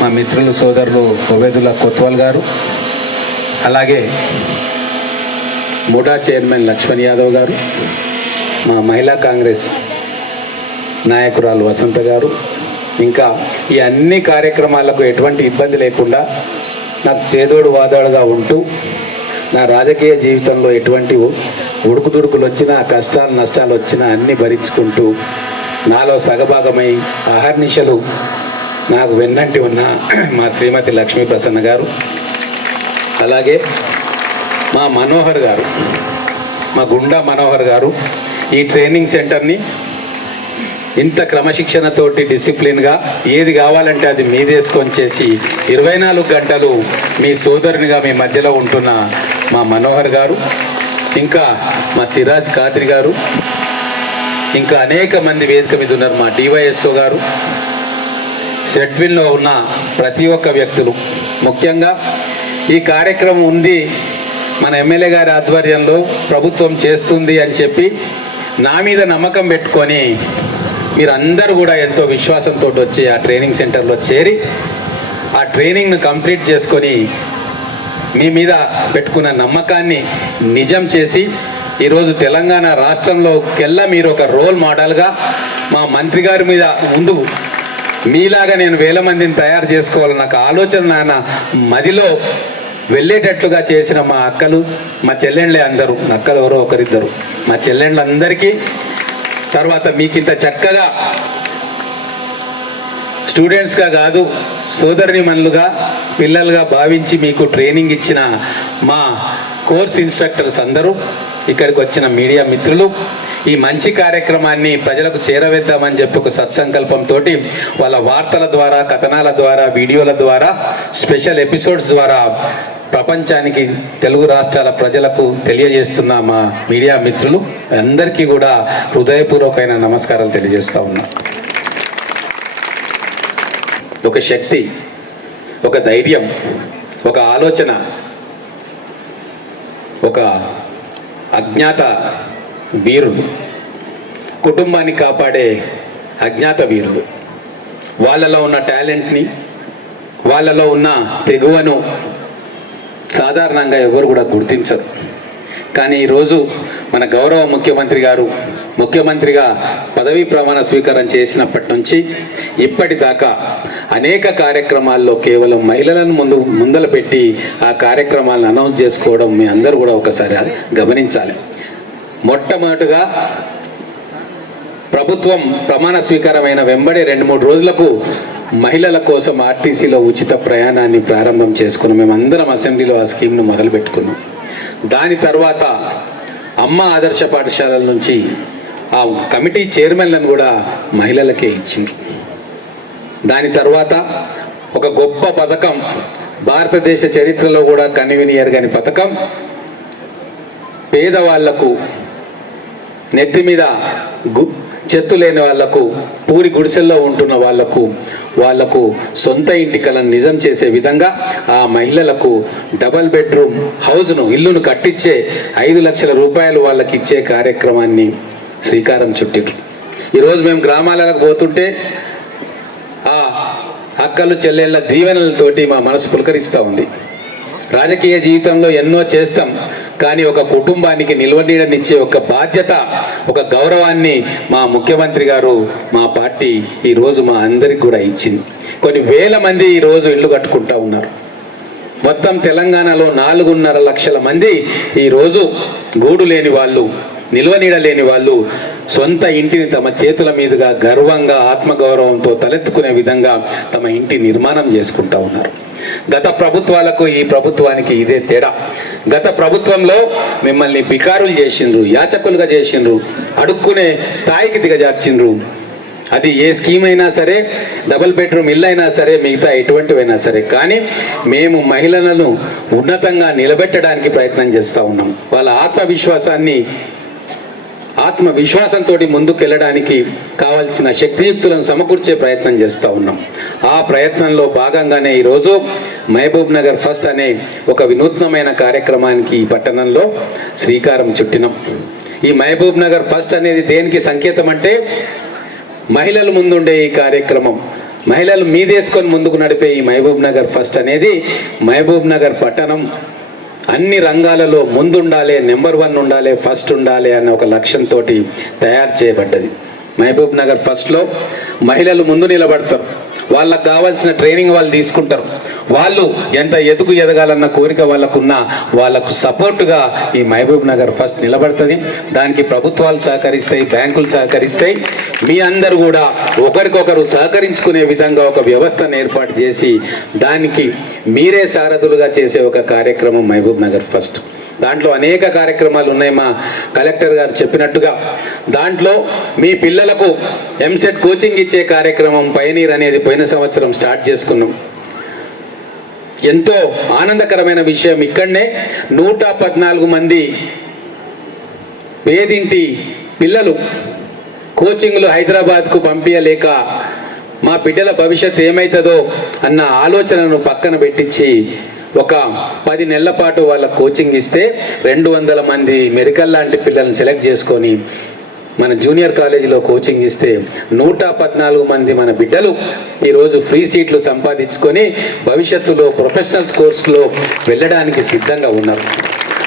మా మిత్రులు సోదరులు ఒబేదుల్లా కొత్వాల్ గారు, అలాగే ముడా చైర్మన్ లక్ష్మణ్ యాదవ్ గారు, మా మహిళా కాంగ్రెస్ నాయకురాలు వసంత గారు, ఇంకా ఈ అన్ని కార్యక్రమాలకు ఎటువంటి ఇబ్బంది లేకుండా నాకు చేదోడు వాదోడుగా ఉంటూ నా రాజకీయ జీవితంలో ఎటువంటి ఉడుకుతుడుకులు వచ్చినా, కష్టాలు నష్టాలు వచ్చినా అన్నీ భరించుకుంటూ నాలో సగభాగమై అహర్నిశలు నాకు వెన్నంటి ఉన్న మా శ్రీమతి లక్ష్మీ ప్రసన్న గారు, అలాగే మా మనోహర్ గారు, మా గుండా మనోహర్ గారు ఈ ట్రైనింగ్ సెంటర్ని ఇంత క్రమశిక్షణతోటి డిసిప్లిన్గా ఏది కావాలంటే అది మీదేసుకొని చేసి 24 గంటలు మీ సోదరునిగా మీ మధ్యలో ఉంటున్న మా మనోహర్ గారు, ఇంకా మా సిరాజ్ ఖాద్రి గారు, ఇంకా అనేక మంది వేదిక మీద ఉన్నారు, మా డివైఎస్ఓ గారు, సెట్విన్లో ఉన్న ప్రతి ఒక్క వ్యక్తులు, ముఖ్యంగా ఈ కార్యక్రమం ఉంది మన ఎమ్మెల్యే గారి ఆధ్వర్యంలో ప్రభుత్వం చేస్తుంది అని చెప్పి నా మీద నమ్మకం పెట్టుకొని మీరందరూ కూడా ఎంతో విశ్వాసంతో వచ్చి ఆ ట్రైనింగ్ సెంటర్లో చేరి ఆ ట్రైనింగ్ను కంప్లీట్ చేసుకొని మీ మీద పెట్టుకున్న నమ్మకాన్ని నిజం చేసి ఈరోజు తెలంగాణ రాష్ట్రంలోకెల్లా మీరు ఒక రోల్ మోడల్గా మా మంత్రి గారి మీద ముందు మీలాగా నేను 1000 మందిని తయారు చేసుకోవాలని నాకు ఆలోచన నాన్న మదిలో వెళ్ళేటట్లుగా చేసిన మా అక్కలు, మా చెల్లెండ్లే అందరూ, అక్కలు ఎవరో ఒకరిద్దరు, మా చెల్లెండ్లందరికీ, తర్వాత మీకు ఇంత చక్కగా స్టూడెంట్స్గా కాదు సోదరిమణులుగా పిల్లలుగా భావించి మీకు ట్రైనింగ్ ఇచ్చిన మా కోర్స్ ఇన్స్ట్రక్టర్స్ అందరూ, ఇక్కడికి వచ్చిన మీడియా మిత్రులు, ఈ మంచి కార్యక్రమాన్ని ప్రజలకు చేరవేద్దామని చెప్పి ఒక సత్సంకల్పంతో వాళ్ళ వార్తల ద్వారా, కథనాల ద్వారా, వీడియోల ద్వారా, స్పెషల్ ఎపిసోడ్స్ ద్వారా ప్రపంచానికి, తెలుగు రాష్ట్రాల ప్రజలకు తెలియజేస్తున్న మా మీడియా మిత్రులు అందరికీ కూడా హృదయపూర్వకమైన నమస్కారాలు తెలియజేస్తూ ఉన్నా. ఒక శక్తి, ఒక ధైర్యం, ఒక ఆలోచన, ఒక అజ్ఞాత వీరులు, కుటుంబాన్ని కాపాడే అజ్ఞాత వీరులు, వాళ్ళలో ఉన్న టాలెంట్ని, వాళ్ళలో ఉన్న తెగువను సాధారణంగా ఎవరు కూడా గుర్తించరు. కానీ ఈరోజు మన గౌరవ ముఖ్యమంత్రి గారు ముఖ్యమంత్రిగా పదవీ ప్రమాణ స్వీకారం చేసినప్పటి నుంచి ఇప్పటిదాకా అనేక కార్యక్రమాల్లో కేవలం మహిళలను ముందల పెట్టి ఆ కార్యక్రమాలను అనౌన్స్ చేసుకోవడం మీ అందరూ కూడా ఒకసారి గమనించాలి. మొట్టమొదటిగా ప్రభుత్వం ప్రమాణ స్వీకారమైన వెంబడే 2-3 రోజులకు మహిళల కోసం ఆర్టీసీలో ఉచిత ప్రయాణాన్ని ప్రారంభం చేసుకున్నాం. మేమందరం అసెంబ్లీలో ఆ స్కీమ్ను మొదలుపెట్టుకున్నాం. దాని తర్వాత అమ్మ ఆదర్శ పాఠశాలల నుంచి ఆ కమిటీ చైర్మన్లను కూడా మహిళలకే ఇచ్చిండ్రు. దాని తర్వాత ఒక గొప్ప పథకం, భారతదేశ చరిత్రలో కూడా కన్వీనియర్గాని పథకం, పేదవాళ్లకు, నెత్తి మీద చెత్తు లేని వాళ్లకు, పూరి గుడిసెల్లో ఉంటున్న వాళ్లకు సొంత ఇంటి కలను నిజం చేసే విధంగా ఆ మహిళలకు డబల్ బెడ్రూమ్ హౌస్ను, ఇల్లును కట్టించే 5 లక్షల రూపాయలు వాళ్ళకి ఇచ్చే కార్యక్రమాన్ని శ్రీకారం చుట్టిండ్రు. ఈరోజు మేము గ్రామాలకు పోతుంటే ఆ అక్కలు చెల్లెళ్ళ దీవెనలతోటి మా మనసు పులకరిస్తూ ఉంది. రాజకీయ జీవితంలో ఎన్నో చేస్తాం, కానీ ఒక కుటుంబానికి నిల్వనీడనిచ్చే ఒక బాధ్యత, ఒక గౌరవాన్ని మా ముఖ్యమంత్రి గారు, మా పార్టీ ఈరోజు మా అందరికి కూడా ఇచ్చింది. కొన్ని వేల మంది ఈరోజు ఇల్లు కట్టుకుంటూ ఉన్నారు. మొత్తం తెలంగాణలో 4.5 లక్షల మంది ఈరోజు గూడు లేని వాళ్ళు, నిల్వనీడ లేని వాళ్ళు సొంత ఇంటిని తమ చేతుల మీదుగా గర్వంగా ఆత్మగౌరవంతో తలెత్తుకునే విధంగా తమ ఇంటి నిర్మాణం చేసుకుంటా ఉన్నారు. గత ప్రభుత్వాలకు ఈ ప్రభుత్వానికి ఇదే తేడా. గత ప్రభుత్వంలో మిమ్మల్ని బికారులు చేసిండ్రు, యాచకులుగా చేసిండ్రు, అడుక్కునే స్థాయికి దిగజార్చిండ్రు. అది ఏ స్కీమ్ అయినా సరే, డబుల్ బెడ్రూమ్ ఇల్లు అయినా సరే, మిగతా ఎటువంటివైనా సరే. కానీ మేము మహిళలను ఉన్నతంగా నిలబెట్టడానికి ప్రయత్నం చేస్తూ ఉన్నాం. వాళ్ళ ఆత్మవిశ్వాసంతో ముందుకు వెళ్ళడానికి కావాల్సిన శక్తియుక్తులను సమకూర్చే ప్రయత్నం చేస్తూ ఉన్నాం. ఆ ప్రయత్నంలో భాగంగానే ఈరోజు మహబూబ్ నగర్ ఫస్ట్ అనే ఒక వినూత్నమైన కార్యక్రమానికి ఈ పట్టణంలో శ్రీకారం చుట్టినాం. ఈ మహబూబ్ నగర్ ఫస్ట్ అనేది దేనికి సంకేతం అంటే, మహిళలు ముందుండే ఈ కార్యక్రమం, మహిళలు మీదేసుకొని ముందుకు నడిపే ఈ మహబూబ్ నగర్ ఫస్ట్ అనేది మహబూబ్ నగర్ పట్టణం అన్ని రంగాలలో ముందుండాలి, నెంబర్ 1 ఉండాలి, ఫస్ట్ ఉండాలి అన్న ఒక లక్ష్యంతో తయారు చేయబడ్డది. మహబూబ్ నగర్ ఫస్ట్లో మహిళలు ముందు నిలబడతారు, వాళ్ళకు కావాల్సిన ట్రైనింగ్ వాళ్ళు తీసుకుంటారు. వాళ్ళు ఎంత ఎదగాలన్న కోరిక వాళ్ళకున్నా వాళ్ళకు సపోర్టుగా ఈ మహబూబ్ నగర్ ఫస్ట్ నిలబడుతుంది. దానికి ప్రభుత్వాలు సహకరిస్తాయి, బ్యాంకులు సహకరిస్తాయి. మీ అందరూ కూడా ఒకరికొకరు సహకరించుకునే విధంగా ఒక వ్యవస్థను ఏర్పాటు చేసి దానికి మీరే సారథులుగా చేసే ఒక కార్యక్రమం మహబూబ్ నగర్ ఫస్ట్. దాంట్లో అనేక కార్యక్రమాలు ఉన్నాయి. మా కలెక్టర్ గారు చెప్పినట్టుగా దాంట్లో మీ పిల్లలకు ఎంసెట్ కోచింగ్ ఇచ్చే కార్యక్రమం పయనీర్ అనేది పోయిన సంవత్సరం స్టార్ట్ చేసుకున్నాం. ఎంతో ఆనందకరమైన విషయం. ఇక్కడనే 114 మంది పేదింటి పిల్లలు కోచింగ్లు హైదరాబాద్కు పంపించలేక మా బిడ్డల భవిష్యత్తు ఏమవుతుందో అన్న ఆలోచనను పక్కన పెట్టించి ఒక 10 నెలల పాటు వాళ్ళ కోచింగ్ ఇస్తే 200 మంది మెరికల్ లాంటి పిల్లల్ని సెలెక్ట్ చేసుకొని మన జూనియర్ కాలేజీలో కోచింగ్ ఇస్తే 114 మంది మన బిడ్డలు ఈరోజు ఫ్రీ సీట్లు సంపాదించుకొని భవిష్యత్తులో ప్రొఫెషనల్స్ కోర్సులో వెళ్ళడానికి సిద్ధంగా ఉన్నారు.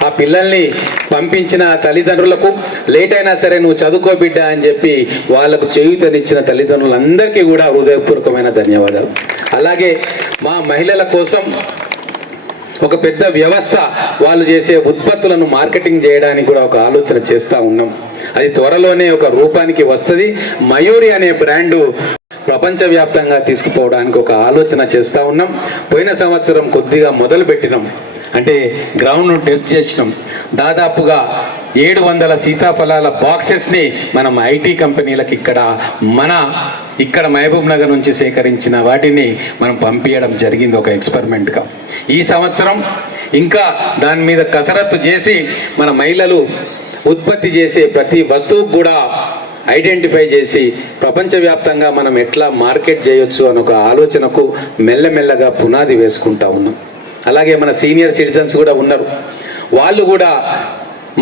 ఆ పిల్లల్ని పంపించిన తల్లిదండ్రులకు లేట్ అయినా సరే నువ్వు చదువుకో బిడ్డ అని చెప్పి వాళ్ళకు చేయూతనిచ్చిన తల్లిదండ్రులందరికీ కూడా హృదయపూర్వకమైన ధన్యవాదాలు. అలాగే మా మహిళల కోసం ఒక పెద్ద వ్యవస్థ, వాళ్ళు చేసే ఉత్పత్తులను మార్కెటింగ్ చేయడానికి కూడా ఒక ఆలోచన చేస్తూ ఉన్నాం. అది త్వరలోనే ఒక రూపానికి వస్తుంది. మయూరి అనే బ్రాండు ప్రపంచవ్యాప్తంగా తీసుకుపోవడానికి ఒక ఆలోచన చేస్తూ ఉన్నాం. పోయిన సంవత్సరం కొద్దిగా మొదలు పెట్టినాం, అంటే గ్రౌండ్ను టెస్ట్ చేసినాం. దాదాపుగా 700 సీతాఫలాల బాక్సెస్ని మనం ఐటీ కంపెనీలకు ఇక్కడ మహబూబ్ నగర్ నుంచి సేకరించిన వాటిని మనం పంపించడం జరిగింది ఒక ఎక్స్పెరిమెంట్గా. ఈ సంవత్సరం ఇంకా దాని మీద కసరత్తు చేసి మన మహిళలు ఉత్పత్తి చేసే ప్రతి వస్తువు కూడా ఐడెంటిఫై చేసి ప్రపంచవ్యాప్తంగా మనం ఎట్లా మార్కెట్ చేయొచ్చు అని ఒక ఆలోచనకు మెల్లమెల్లగా పునాది వేసుకుంటా ఉన్నాం. అలాగే మన సీనియర్ సిటిజన్స్ కూడా ఉన్నారు. వాళ్ళు కూడా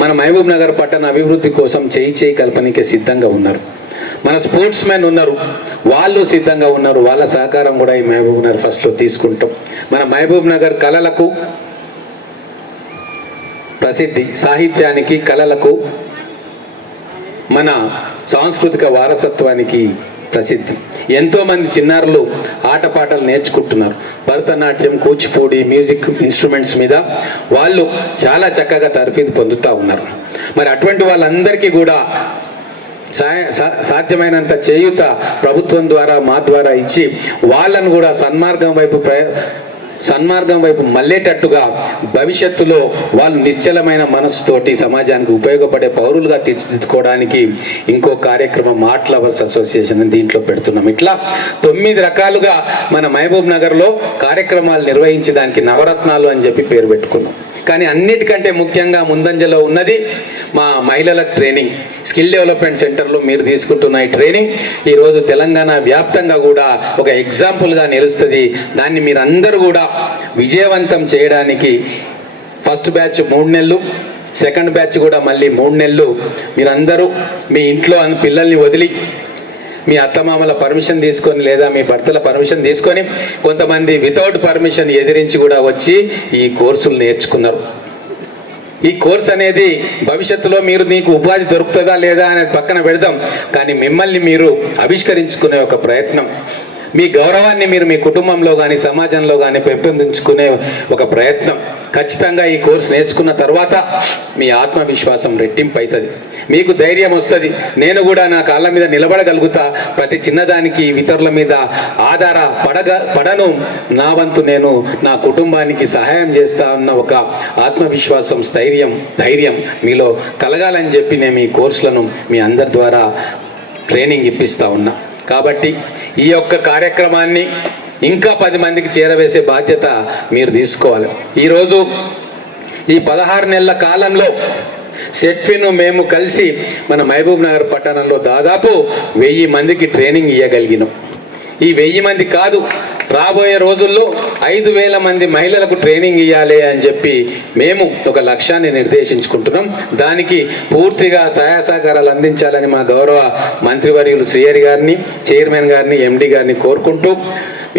మన మహబూబ్ నగర్ పట్టణ అభివృద్ధి కోసం చేయి కల్పనకి సిద్ధంగా ఉన్నారు. మన స్పోర్ట్స్ మెన్ ఉన్నారు, వాళ్ళు సిద్ధంగా ఉన్నారు. వాళ్ళ సహకారం కూడా ఈ మహబూబ్ నగర్ ఫస్ట్లో తీసుకుంటాం. మన మహబూబ్ నగర్ కళలకు ప్రసిద్ధి, సాహిత్యానికి, కళలకు, మన సాంస్కృతిక వారసత్వానికి ప్రసిద్ధి. ఎంతోమంది చిన్నారులు ఆటపాటలు నేర్చుకుంటున్నారు. భరతనాట్యం, కూచిపూడి, మ్యూజిక్ ఇన్స్ట్రుమెంట్స్ మీద వాళ్ళు చాలా చక్కగా తర్ఫీదు పొందుతూ ఉన్నారు. మరి అటువంటి వాళ్ళందరికీ కూడా సాధ్యమైనంత చేయూత ప్రభుత్వం ద్వారా మా ద్వారా ఇచ్చి వాళ్ళను కూడా సన్మార్గం వైపు మళ్ళేటట్టుగా భవిష్యత్తులో వాళ్ళు నిశ్చలమైన మనస్సుతోటి సమాజానికి ఉపయోగపడే పౌరులుగా తీర్చిదిద్దుకోవడానికి ఇంకో కార్యక్రమం ఆర్ట్ లవర్స్ అసోసియేషన్ దీంట్లో పెడుతున్నాం. ఇట్లా 9 రకాలుగా మన మహబూబ్ నగర్లో కార్యక్రమాలు నిర్వహించి దానికి నవరత్నాలు అని చెప్పి పేరు పెట్టుకున్నాం. కానీ అన్నిటికంటే ముఖ్యంగా ముందంజలో ఉన్నది మా మహిళల ట్రైనింగ్. స్కిల్ డెవలప్మెంట్ సెంటర్లో మీరు తీసుకుంటున్న ఈ ట్రైనింగ్ ఈరోజు తెలంగాణ వ్యాప్తంగా కూడా ఒక ఎగ్జాంపుల్గా నిలుస్తుంది. దాన్ని మీరందరూ కూడా విజయవంతం చేయడానికి ఫస్ట్ బ్యాచ్ 3 నెలలు, సెకండ్ బ్యాచ్ కూడా మళ్ళీ 3 నెలలు మీరందరూ మీ ఇంట్లో పిల్లల్ని వదిలి మీ అత్తమామల పర్మిషన్ తీసుకొని లేదా మీ భర్తల పర్మిషన్ తీసుకొని కొంతమంది వితౌట్ పర్మిషన్ ఎదిరించి కూడా వచ్చి ఈ కోర్సులు నేర్చుకున్నారు. ఈ కోర్స్ అనేది భవిష్యత్తులో నీకు ఉపాధి దొరుకుతుందా లేదా అనేది పక్కన పెడదాం, కానీ మిమ్మల్ని మీరు ఆవిష్కరించుకునే ఒక ప్రయత్నం. మీ గౌరవాన్ని మీరు మీ కుటుంబంలో కానీ సమాజంలో కానీ పెంపొందించుకునే ఒక ప్రయత్నం. ఖచ్చితంగా ఈ కోర్సు నేర్చుకున్న తర్వాత మీ ఆత్మవిశ్వాసం రెట్టింపు అవుతుంది, మీకు ధైర్యం వస్తుంది. నేను కూడా నా కాళ్ళ మీద నిలబడగలుగుతా, ప్రతి చిన్నదానికి ఇతరుల మీద పడను, నా వంతు నేను నా కుటుంబానికి సహాయం చేస్తా ఉన్న ఒక ఆత్మవిశ్వాసం, ధైర్యం మీలో కలగాలని చెప్పి నేను ఈ కోర్సులను మీ అందరి ద్వారా ట్రైనింగ్ ఇప్పిస్తా ఉన్నా. కాబట్టి ఈ యొక్క కార్యక్రమాన్ని ఇంకా 10 మందికి చేరవేసే బాధ్యత మీరు తీసుకోవాలి. ఈరోజు ఈ 16 నెలల కాలంలో సెట్ఫిను మేము కలిసి మన మహబూబ్ నగర్ పట్టణంలో దాదాపు 1000 మందికి ట్రైనింగ్ ఇవ్వగలిగినాం. ఈ 1000 మంది కాదు, రాబోయే రోజుల్లో 5000 మంది మహిళలకు ట్రైనింగ్ ఇవ్వాలి అని చెప్పి మేము ఒక లక్ష్యాన్ని నిర్దేశించుకుంటున్నాం. దానికి పూర్తిగా సహాయ సహకారాలు అందించాలని మా గౌరవ మంత్రివర్యులు శ్రీహరి గారిని, చైర్మన్ గారిని, ఎండి గారిని కోరుకుంటూ,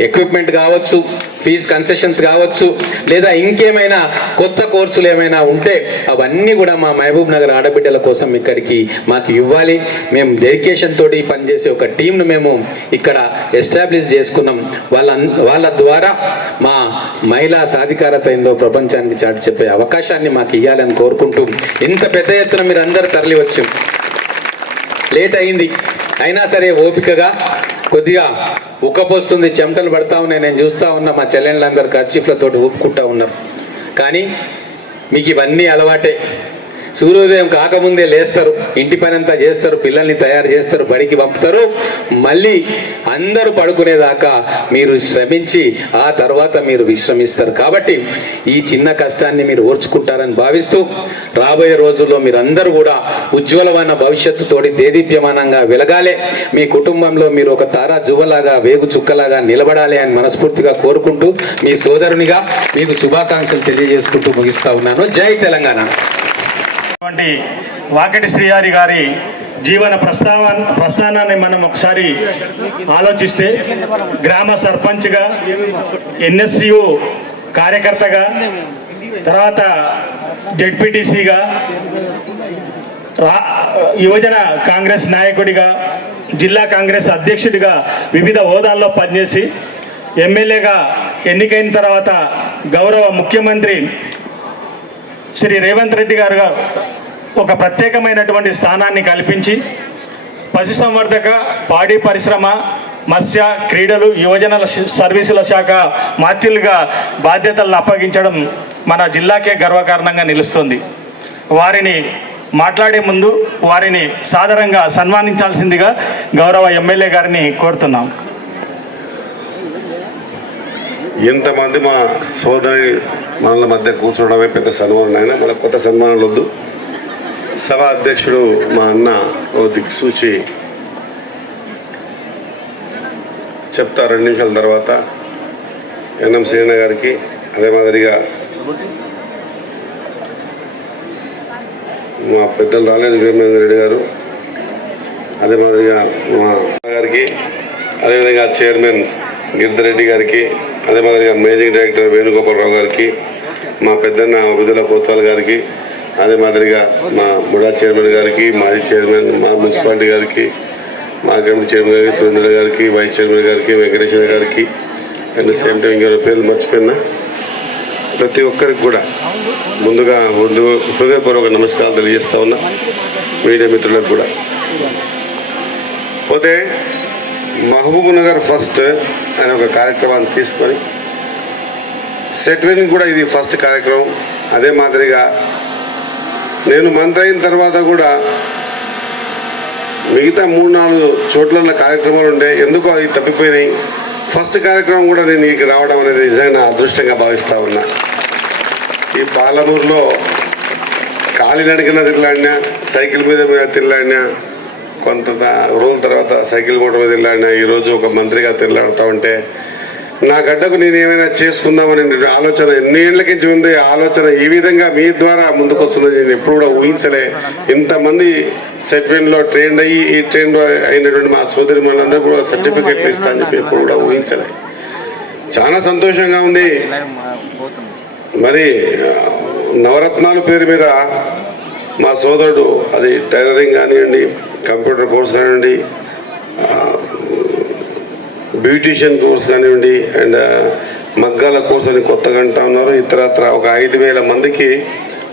ఎక్విప్మెంట్ కావచ్చు, ఫీజు కన్సెషన్స్ కావచ్చు, లేదా ఇంకేమైనా కొత్త కోర్సులు ఏమైనా ఉంటే అవన్నీ కూడా మా మహబూబ్ నగర్ ఆడబిడ్డల కోసం ఇక్కడికి మాకు ఇవ్వాలి. మేము డెడికేషన్ తోటి పనిచేసే ఒక టీంను మేము ఇక్కడ ఎస్టాబ్లిష్ చేసుకున్నాం. వాళ్ళ ద్వారా మా మహిళా సాధికారత ఏందో ప్రపంచానికి చాటి చెప్పే అవకాశాన్ని మాకు ఇవ్వాలని కోరుకుంటూ, ఇంత పెద్ద ఎత్తున మీరు అందరూ తరలి వచ్చి లేట్ అయింది అయినా సరే ఓపికగా, కొద్దిగా ఉక్కపోస్తుంది, చెమటలు పడతా ఉన్నాయి, నేను చూస్తూ ఉన్నా మా చెల్లెళ్ళందరూ కర్చీఫ్లతో ఊపుకుంటూ ఉన్నారు. కానీ మీకు ఇవన్నీ అలవాటే. సూర్యోదయం కాకముందే లేస్తారు, ఇంటి పని అంతా చేస్తారు, పిల్లల్ని తయారు చేస్తారు, బడికి పంపుతారు, మళ్ళీ అందరూ పడుకునేదాకా మీరు శ్రమించి ఆ తర్వాత మీరు విశ్రమిస్తారు. కాబట్టి ఈ చిన్న కష్టాన్ని మీరు ఓర్చుకుంటారని భావిస్తూ, రాబోయే రోజుల్లో మీరందరూ కూడా ఉజ్వలమైన భవిష్యత్తుతోటి దేదీప్యమానంగా వెలగాలి, మీ కుటుంబంలో మీరు ఒక తారా జువ్వలాగా, వేగు చుక్కలాగా నిలబడాలి అని మనస్ఫూర్తిగా కోరుకుంటూ, మీ సోదరునిగా మీకు శుభాకాంక్షలు తెలియజేసుకుంటూ ముగిస్తా ఉన్నాను. జై తెలంగాణ. వాకటి శ్రీహరి గారి జీవన ప్రస్థానాన్ని మనం ఒకసారి ఆలోచిస్తే, గ్రామ సర్పంచ్గా, ఎన్ఎస్సియు కార్యకర్తగా, తర్వాత జెడ్పీటీసీగా, యువజన కాంగ్రెస్ నాయకుడిగా, జిల్లా కాంగ్రెస్ అధ్యక్షుడిగా వివిధ హోదాల్లో పనిచేసి ఎమ్మెల్యేగా ఎన్నికైన తర్వాత గౌరవ ముఖ్యమంత్రి శ్రీ రేవంత్ రెడ్డి గారు ఒక ప్రత్యేకమైనటువంటి స్థానాన్ని కల్పించి పశుసంవర్ధక, పాడి పరిశ్రమ, మత్స్య, క్రీడలు, యువజనుల సర్వీసుల శాఖ మాత్యులుగా బాధ్యతలను అప్పగించడం మన జిల్లాకే గర్వకారణంగా నిలుస్తుంది. వారిని మాట్లాడే ముందు వారిని సాదరంగా సన్మానించాల్సిందిగా గౌరవ ఎమ్మెల్యే గారిని కోరుతున్నాం. ఇంతమంది మా సోదరి మనల మధ్య కూర్చోవడమే పెద్ద సన్మానం. అయినా మనకు కొత్త సన్మానాలు వద్దు. సభా అధ్యక్షుడు మా అన్న ఓ దిక్సూచి చెప్తా 2 నిమిషాల తర్వాత. ఎన్ఎం శ్రీణ గారికి, అదే మాదిరిగా మా పెద్దలు రాలేదు వీరేంద్ర రెడ్డి గారు, అదే మాదిరిగా మా గారికి, అదేవిధంగా చైర్మన్ గిరిధర్ రెడ్డి గారికి, అదే మాదిరిగా మేనేజింగ్ డైరెక్టర్ వేణుగోపాలరావు గారికి, మా పెద్దన్న విధుల కోత్వాల్ గారికి, అదే మాదిరిగా మా బుడా చైర్మన్ గారికి, మాజీ చైర్మన్ మా మున్సిపాలిటీ గారికి, మా కమిటీ చైర్మన్ గారికి, సురేంద్ర గారికి, వైస్ చైర్మన్ గారికి, వెంకటేశ్వర గారికి, అండ్ సేమ్ టైం ఇంకెవరి పేర్లు మర్చిపోయినా ప్రతి ఒక్కరికి కూడా ముందుగా హృదయపూర్వక నమస్కారాలు తెలియజేస్తా ఉన్నా. మీడియా మిత్రులకు కూడా. పోతే మహబూబ్ నగర్ ఫస్ట్ అనే ఒక కార్యక్రమాన్ని తీసుకొని, సెట్విన్ కూడా ఇది ఫస్ట్ కార్యక్రమం. అదే మాదిరిగా నేను మంత్రి అయిన తర్వాత కూడా మిగతా 3-4 చోట్ల కార్యక్రమాలు ఉండే, ఎందుకో అవి తప్పిపోయినాయి. ఫస్ట్ కార్యక్రమం కూడా నేను ఇక్కడికి రావడం అనేది నిజంగా అదృష్టంగా భావిస్తూ ఉన్నా. ఈ పాలమూరులో కాలినడకన తిరలాడినా, సైకిల్ మీద తిరలాడినా, కొంత రోజుల తర్వాత సైకిల్ మోటార్ మీద తిరలాడినా, ఈరోజు ఒక మంత్రిగా తిరలాడుతూ ఉంటే నా గడ్డకు నేను ఏమైనా చేసుకుందామని ఆలోచన ఎన్ని ఏళ్ళకించి ఉంది. ఆలోచన ఈ విధంగా మీ ద్వారా ముందుకు వస్తుంది నేను ఎప్పుడు కూడా ఊహించలే. ఇంతమంది సెట్విన్లో ట్రైన్ అయ్యి ఈ ట్రైన్లో అయినటువంటి మా సోదరి మనందరూ కూడా సర్టిఫికెట్లు ఇస్తా అని చెప్పి ఎప్పుడు కూడా ఊహించలే. చాలా సంతోషంగా ఉంది. మరి నవరత్నాలు పేరు మీద మా సోదరుడు అది టైలరింగ్ కానివ్వండి, కంప్యూటర్ కోర్స్ కానివ్వండి, బ్యూటీషియన్ కోర్స్ కానివ్వండి అండ్ మగ్గాల కోర్స్ అని కొత్తగా అంటా ఉన్నారు. ఇతరత్ర ఒక 5,000 మందికి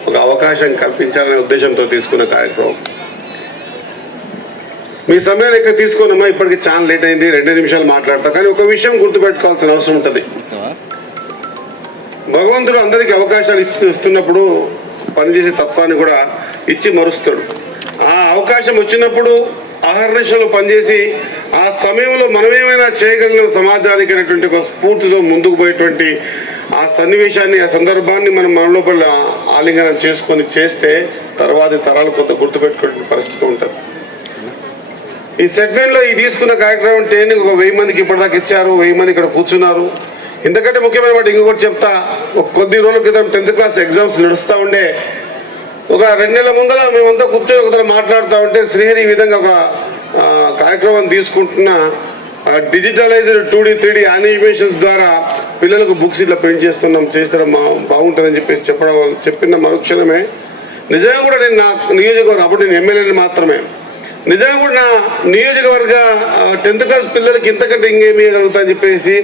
ఒక అవకాశం కల్పించాలనే ఉద్దేశంతో తీసుకున్న కార్యక్రమం. మీ సమయాన్ని ఎక్కువ తీసుకున్నామా, ఇప్పటికి చాలా లేట్ అయింది, 2 నిమిషాలు మాట్లాడతా. కానీ ఒక విషయం గుర్తుపెట్టుకోవాల్సిన అవసరం ఉంటుంది. భగవంతుడు అందరికీ అవకాశాలు ఇస్తున్నప్పుడు పనిచేసే తత్వాన్ని కూడా ఇచ్చి మరుస్తాడు. ఆ అవకాశం వచ్చినప్పుడు ఆహర్నిశలు పనిచేసి ఆ సమయంలో మనమేమైనా చేయగలిగిన సమాజానికి అనేటువంటి ఒక స్ఫూర్తితో ముందుకు పోయేటువంటి ఆ సన్నివేశాన్ని, ఆ సందర్భాన్ని మనం మన లోపల ఆలింగనం చేసుకొని చేస్తే తర్వాతి తరాలు కొంత గుర్తుపెట్టుకునే పరిస్థితి ఉంటుంది. ఈ సెట్వెన్లో ఈ తీసుకున్న కార్యక్రమం ట్రైనింగ్ ఒక 1000 మందికి ఇప్పటిదాకా ఇచ్చారు. 1000 మంది ఇక్కడ కూర్చున్నారు. ఎందుకంటే ముఖ్యమైన వాటి ఇంకొకటి చెప్తా. ఒక కొద్ది రోజుల క్రితం 10th క్లాస్ ఎగ్జామ్స్ నడుస్తూ ఉండే ఒక 2 నెలల ముందర మేమంతా కూర్చొని ఒకసారి మాట్లాడుతూ ఉంటే శ్రీహరి ఈ విధంగా ఒక కార్యక్రమం తీసుకుంటున్న డిజిటలైజ్డ్ 2D 3D యానిమేషన్స్ ద్వారా పిల్లలకు బుక్స్ ఇట్లా ప్రింట్ చేస్తున్నాం, చేస్తాం బాగుంటుందని చెప్పేసి చెప్పిన మరుక్షణమే నిజంగా కూడా నేను నా నియోజకవర్గం, అప్పుడు నేను ఎమ్మెల్యేని మాత్రమే, నిజంగా కూడా నా నియోజకవర్గ 10th క్లాస్ పిల్లలకి ఇంతకంటే ఇంకేమి ఇవ్వగలుగుతా అని చెప్పేసి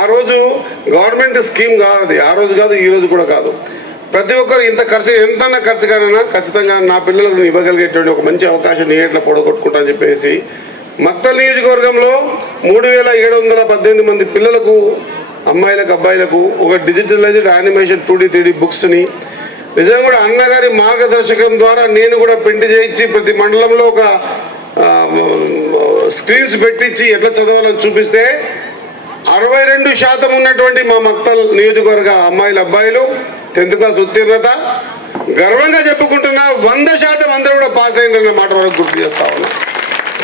ఆ రోజు గవర్నమెంట్ స్కీమ్ కాదు, ఆ రోజు కాదు, ఈ రోజు కూడా కాదు, ప్రతి ఒక్కరు ఇంత ఖర్చు ఎంతన్నా ఖర్చు కానన్నా ఖచ్చితంగా నా పిల్లలకు ఇవ్వగలిగేటువంటి ఒక మంచి అవకాశం నేను ఎట్లా పొడగొట్టుకుంటా అని చెప్పేసి మక్తల్ నియోజకవర్గంలో 3,718 మంది పిల్లలకు, అమ్మాయిలకు అబ్బాయిలకు ఒక డిజిటలైజ్డ్ యానిమేషన్ 2D 3D బుక్స్ని నిజంగా కూడా అన్నగారి మార్గదర్శకం ద్వారా నేను కూడా ప్రింట్ చేయించి ప్రతి మండలంలో ఒక స్క్రీన్స్ పెట్టించి ఎట్లా చదవాలని చూపిస్తే 62% ఉన్నటువంటి మా మక్తల్ నియోజకవర్గ అమ్మాయిలు అబ్బాయిలు 10th క్లాస్ ఉత్తీర్ణత గర్వంగా చెప్పుకుంటున్నా. 100% అందరూ కూడా పాస్ అయిందన్న మాట వరకు గుర్తు చేస్తా ఉన్నా.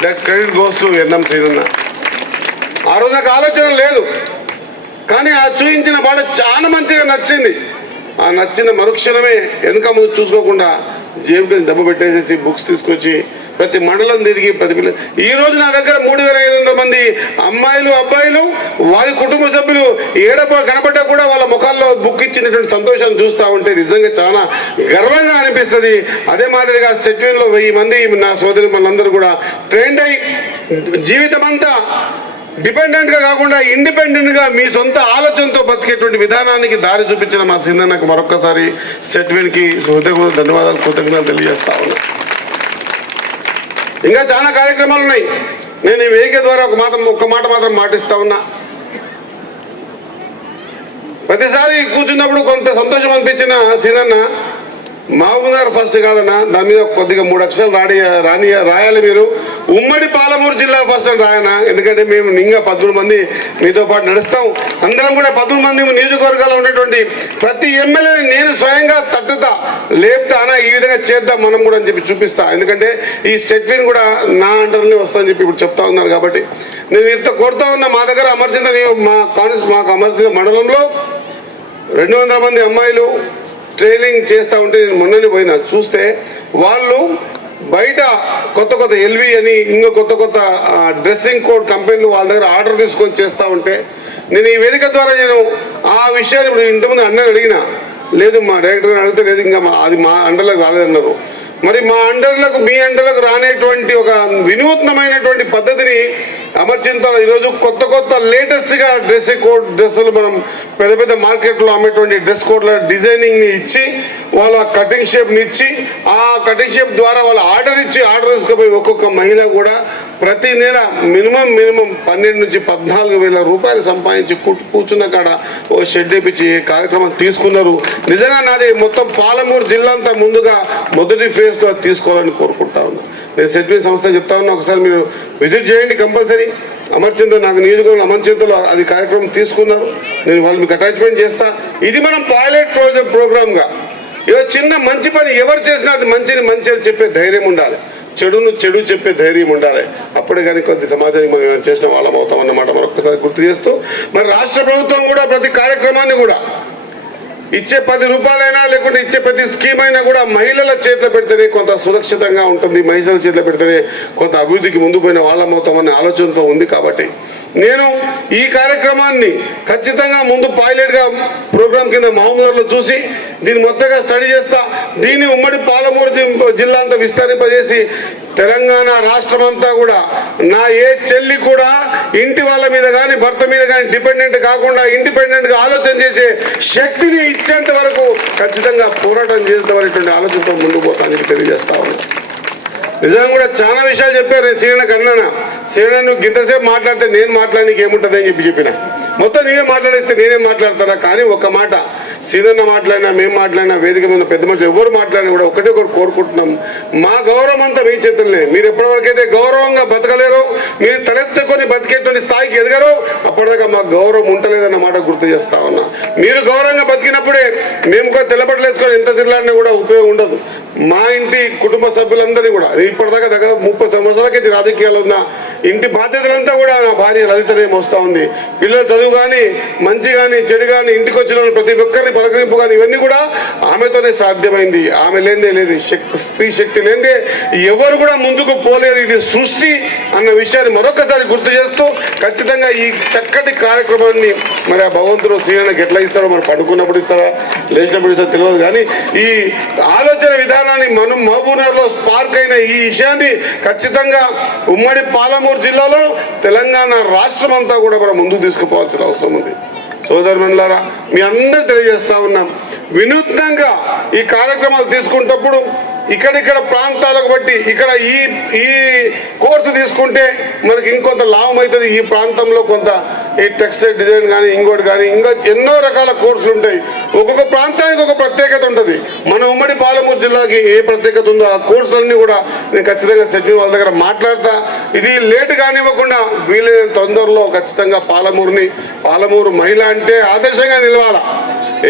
That credit goes to N M శ్రీనన్న. ఆ రోజు నాకు ఆలోచన లేదు, కానీ ఆ చూపించిన పాట చాలా మంచిగా నచ్చింది. ఆ నచ్చిన మరుక్షణమే వెనుక ముందు చూసుకోకుండా జేబుకి దెబ్బ పెట్టేసేసి బుక్స్ తీసుకొచ్చి ప్రతి మండలం తిరిగి ప్రతి పిల్లలు ఈ రోజు నా దగ్గర 3,500 మంది అమ్మాయిలు అబ్బాయిలు వారి కుటుంబ సభ్యులు కనబడ్డా కూడా వాళ్ళ ముఖాల్లో బుక్ ఇచ్చినటువంటి సంతోషాన్ని చూస్తూ ఉంటే నిజంగా చాలా గర్వంగా అనిపిస్తుంది. అదే మాదిరిగా సెట్వెన్లో 1000 మంది నా సోదరి మనందరూ కూడా ట్రైన్ అయి జీవితం అంతా డిపెండెంట్గా కాకుండా ఇండిపెండెంట్గా మీ సొంత ఆలోచనతో బతికేటువంటి విధానానికి దారి చూపించిన మా సిన్నన్నకు మరొక్కసారి సెట్వెన్కి హృదయ ధన్యవాదాలు, కృతజ్ఞతలు తెలియజేస్తా ఉన్నా. ఇంకా చాలా కార్యక్రమాలు ఉన్నాయి. నేను ఈ వేదిక ద్వారా ఒక్క మాట మాత్రం మాటిస్తా ఉన్నా. ప్రతిసారి కూర్చున్నప్పుడు కొంత సంతోషం అనిపించిన సీనన్న, మహబూబ్నగర్ ఫస్ట్ కాదన్నా, దాని మీద కొద్దిగా 3 అక్షరాలు రాయాలి మీరు. ఉమ్మడి పాలమూరు జిల్లా ఫస్ట్ అని రాయనా, ఎందుకంటే మేము ఇంకా 13 మంది మీతో పాటు నడుస్తాం. అందరం కూడా 13 మంది నియోజకవర్గాల్లో ఉన్నటువంటి ప్రతి ఎమ్మెల్యేని నేను స్వయంగా తట్టుతా, లేపుతానా, ఈ విధంగా చేద్దాం మనం కూడా అని చెప్పి చూపిస్తా. ఎందుకంటే ఈ సెట్విన్ కూడా నా అండర్లోనే వస్తుందని చెప్పి ఇప్పుడు చెప్తా ఉన్నారు. కాబట్టి నేను ఇంత కోరుతా ఉన్నా. మా దగ్గర మాకు అమర్చింద మండలంలో 200 మంది అమ్మాయిలు ట్రైనింగ్ చేస్తూ ఉంటే నేను మొన్ననే పోయినా చూస్తే వాళ్ళు బయట కొత్త ఎల్వి అని ఇంకో కొత్త డ్రెస్సింగ్ కోడ్ కంపెనీలు వాళ్ళ దగ్గర ఆర్డర్ తీసుకొని చేస్తూ ఉంటే నేను ఈ వేదిక ద్వారా నేను ఆ విషయాన్ని ఇప్పుడు ఇంతకుముందు అన్నని అడిగినా, లేదు మా డైరెక్టర్ అడిగితే లేదు ఇంకా అది మా అండర్లకు రాలేదన్నారు. మరి మా అండర్లకు మీ అండర్లకు రానేటువంటి ఒక వినూత్నమైనటువంటి పద్ధతిని అమర్చింత ఈరోజు కొత్త లేటెస్ట్గా డ్రెస్సులు మనం పెద్ద మార్కెట్లో అమ్మేటువంటి డ్రెస్ కోడ్ల డిజైనింగ్ని ఇచ్చి వాళ్ళ కటింగ్ షేప్ని ఇచ్చి ఆ కటింగ్ షేప్ ద్వారా వాళ్ళు ఆర్డర్ తీసుకుపోయి ఒక్కొక్క మహిళ కూడా ప్రతి నెల మినిమం 12,000 నుంచి 14,000 రూపాయలు సంపాదించి కూర్చున్న కాడ ఓ షెడ్ వేయించి కార్యక్రమం తీసుకున్నారు. నిజంగా నాది మొత్తం పాలమూరు జిల్లా అంతా ముందుగా మొదటి ఫేజ్లో తీసుకోవాలని కోరుకుంటా ఉన్నా. నేను సెట్విన్ సంస్థ చెప్తా ఉన్నా, ఒకసారి మీరు విజిట్ చేయండి కంపల్సరీ. అమర్చింత నాకు నియోజకవర్గం అమర్చింతలో అది కార్యక్రమం తీసుకున్నారు. నేను వాళ్ళు మీకు అటాచ్మెంట్ చేస్తా. ఇది మనం పైలట్ ప్రోగ్రామ్గా ఏదో చిన్న మంచి పని ఎవరు చేసినా అది మంచి అని చెప్పే ధైర్యం ఉండాలి, చెడు చెప్పే ధైర్యం ఉండాలి. అప్పుడే కానీ కొద్ది సమాజానికి మనం చేసిన వాళ్ళం అవుతాం అన్నమాట మరొకసారి గుర్తు చేస్తూ, మరి రాష్ట్ర ప్రభుత్వం కూడా ప్రతి కార్యక్రమాన్ని కూడా ఇచ్చే 10 రూపాయలైనా లేకుంటే ఇచ్చే ప్రతి స్కీమ్ అయినా కూడా మహిళల చేతిలో పెడితేనే కొంత సురక్షితంగా ఉంటుంది, మహిళల చేతిలో పెడితేనే కొంత అభివృద్ధికి ముందు పోయిన వాళ్ళమవుతామనే ఆలోచనతో ఉంది. కాబట్టి నేను ఈ కార్యక్రమాన్ని ఖచ్చితంగా ముందు పైలట్గా ప్రోగ్రాం కింద మహబూబ్నగర్లో చూసి దీన్ని మొత్తంగా స్టడీ చేస్తా. దీన్ని ఉమ్మడి పాలమూరు జిల్లా అంతా విస్తరింపజేసి తెలంగాణ రాష్ట్రం అంతా కూడా నా ఏ చెల్లి కూడా ఇంటి వాళ్ళ మీద కానీ భర్త మీద కానీ డిపెండెంట్ కాకుండా ఇండిపెండెంట్గా ఆలోచన చేసే శక్తిని ఇచ్చేంత వరకు ఖచ్చితంగా పోరాటం చేస్తామనేటువంటి ఆలోచనతో ముందుకు పోతానని తెలియజేస్తా ఉన్నాను. నిజంగా కూడా చాలా విషయాలు చెప్పారు. నేను సీనకు అన్నాను, సీన నువ్వు గింతసేపు మాట్లాడితే నేను మాట్లాడడానికి ఏముంటుంది అని చెప్పిన. మొత్తం నీవే మాట్లాడేస్తే నేనేం మాట్లాడతానా? కానీ ఒక మాట, సీనన్న మాట్లాడినా మేము మాట్లాడినా వేదిక మీద పెద్ద మనుషులు ఎవరు మాట్లాడినా కూడా ఒకటి కోరుకుంటున్నాం, మా గౌరవం అంతా మీ చేతులనే. మీరు ఎప్పటివరకైతే గౌరవంగా బతకలేరో, మీరు తలెత్తుకొని బతికేటువంటి స్థాయికి ఎదగరో అప్పటిదాకా మాకు గౌరవం ఉంటలేదన్న మాట గుర్తు చేస్తా ఉన్నా. మీరు గౌరవంగా బతికినప్పుడే మేము కూడా తెల్లబట్టలు వేసుకొని ఎంత తిరలాడినా కూడా ఉపయోగం ఉండదు. మా ఇంటి కుటుంబ సభ్యులందరినీ కూడా ఇప్పటిదాకా దగ్గర 30 సంవత్సరాలకి రాజకీయాలు ఉన్న ఇంటి బాధ్యతలంతా కూడా నా భార్య లలితనే మోస్తా ఉంది. పిల్లల చదువు కానీ మంచి కానీ చెడు కానీ ఇంటికి వచ్చిన ప్రతి ఒక్కరిని పలకరింపు కానీ ఇవన్నీ కూడా ఆమెతోనే సాధ్యమైంది. ఆమె లేదే లేదు, స్త్రీ శక్తి లేదే ఎవరు కూడా ముందుకు పోలేరు. ఇది సృష్టి అన్న విషయాన్ని మరొకసారి గుర్తు చేస్తూ ఖచ్చితంగా ఈ చక్కటి కార్యక్రమాన్ని మరి ఆ భగవంతుడు శ్రీనకి ఎట్లా ఇస్తాడో మరి పడుకున్నప్పుడు ఇస్తారా లేచినప్పుడు ఇస్తారో తెలియదు. కానీ ఈ ఆలోచన విధానాన్ని మనం మహబూబ్నగర్లో స్పార్క్ అయిన ఈ విషయాన్ని ఖచ్చితంగా ఉమ్మడి పాలమూరు జిల్లాలో తెలంగాణ రాష్ట్రం అంతా కూడా మనం ముందుకు తీసుకుపోవాల్సిన అవసరం ఉంది. సోదరులారా, మీ అందరూ తెలియజేస్తా ఉన్నాం, వినూత్నంగా ఈ కార్యక్రమాలు తీసుకున్నప్పుడు ఇక్కడిక్కడ ప్రాంతాలకు బట్టి ఇక్కడ ఈ కోర్సు తీసుకుంటే మనకి ఇంకొంత లాభం అవుతుంది. ఈ ప్రాంతంలో కొంత ఈ టెక్స్టైల్ డిజైన్ కానీ ఇంకోటి కానీ ఇంకా ఎన్నో రకాల కోర్సులు ఉంటాయి. ఒక్కొక్క ప్రాంతానికి ఒక ప్రత్యేకత ఉంటుంది. మన ఉమ్మడి పాలమూరు జిల్లాకి ఏ ప్రత్యేకత ఉందో ఆ కోర్సులన్నీ కూడా నేను ఖచ్చితంగా సెట్టింగ్ వాళ్ళ దగ్గర మాట్లాడతా. ఇది లేట్ కానివ్వకుండా వీలైన తొందరలో ఖచ్చితంగా పాలమూరు మహిళ అంటే ఆదర్శంగా నిలవాల.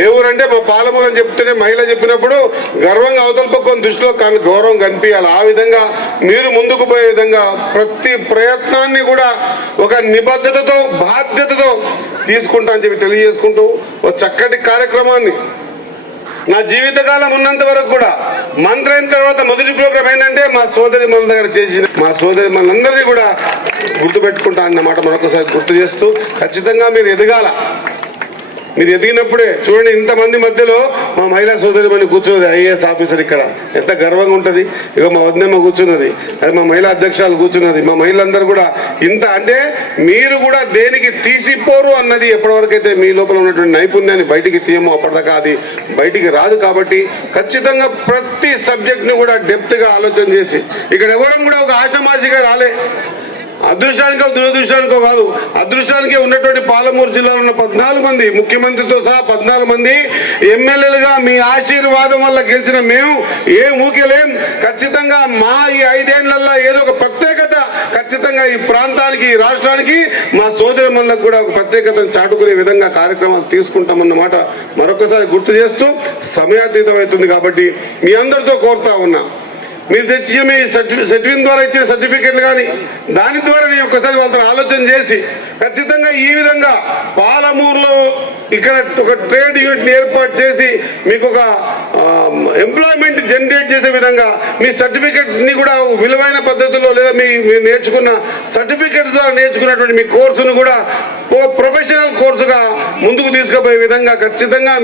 ఏ ఊరంటే మా పాలమూరు అని చెప్తేనే మహిళ చెప్పినప్పుడు గర్వంగా అవతల పక్కన దృష్టిలో కానీ గౌరవం కనిపించాలి. ఆ విధంగా మీరు ముందుకు పోయే విధంగా ప్రతి ప్రయత్నాన్ని కూడా ఒక నిబద్ధతతో బాధ్యతతో తీసుకుంటా అని చెప్పి తెలియజేసుకుంటూ ఒక చక్కటి కార్యక్రమాన్ని నా జీవితకాలం ఉన్నంత వరకు కూడా మంత్రి అయిన తర్వాత మొదటి ప్రోగ్రాం ఏంటంటే మా సోదరి మన దగ్గర చేసిన మా సోదరి మనందరినీ కూడా గుర్తుపెట్టుకుంటా అన్నమాట మరొకసారి గుర్తు చేస్తూ ఖచ్చితంగా మీరు ఎదగాల. మీరు ఎదిగినప్పుడే చూడండి, ఇంతమంది మధ్యలో మా మహిళా సోదరి మని కూర్చున్నది ఐఏఎస్ ఆఫీసర్. ఇక్కడ ఎంత గర్వంగా ఉంటుంది. ఇక మా వదినమ్మ కూర్చున్నది, అది మా మహిళా అధ్యక్షురాలు కూర్చున్నది. మా మహిళలందరూ కూడా ఇంత అంటే మీరు కూడా దేనికి తీసిపోరు అన్నది ఎప్పటివరకైతే మీ లోపల ఉన్నటువంటి నైపుణ్యాన్ని బయటికి తీయమో అప్పటిదాకా అది బయటికి రాదు. కాబట్టి ఖచ్చితంగా ప్రతి సబ్జెక్ట్ని కూడా డెప్త్గా ఆలోచన చేసి ఇక్కడ ఎవరం కూడా ఒక ఆషామాషిగా రాలే. అదృష్టానికో దురదృష్టానికో కాదు, అదృష్టానికే ఉన్నటువంటి పాలమూరు జిల్లాలో ఉన్న 14 మంది ముఖ్యమంత్రితో సహా 14 మంది ఎమ్మెల్యేలుగా మీ ఆశీర్వాదం వల్ల గెలిచిన మేము ఏం ఊకెలేం. ఖచ్చితంగా మా ఈ 5 ఏళ్లలో ఏదో ఒక ప్రత్యేకత ఖచ్చితంగా ఈ ప్రాంతానికి ఈ రాష్ట్రానికి మా సోదరులకు కూడా ఒక ప్రత్యేకతను చాటుకునే విధంగా కార్యక్రమాలు తీసుకుంటామన్నమాట మరొకసారి గుర్తు చేస్తూ సమయాతీతం అవుతుంది కాబట్టి మీ అందరితో కోరుతా ఉన్నా, మీరు తెచ్చిన మీ సర్టిఫికేట్ ద్వారా ఇచ్చిన సర్టిఫికెట్లు కానీ దాని ద్వారా నేను ఒక్కసారి వాళ్ళతో ఆలోచన చేసి ఖచ్చితంగా ఈ విధంగా పాలమూరులో ఇక్కడ ఒక ట్రేడ్ యూనిట్ని ఏర్పాటు చేసి మీకు ఒక ఎంప్లాయ్మెంట్ జనరేట్ చేసే విధంగా మీ సర్టిఫికెట్స్ని కూడా విలువైన పద్ధతిలో లేదా మీరు నేర్చుకున్న సర్టిఫికెట్స్ ద్వారా నేర్చుకున్నటువంటి మీ కోర్సును కూడా ప్రొఫెషనల్ కోర్సుగా ముందుకు తీసుకుపోయే విధంగా ఖచ్చితంగా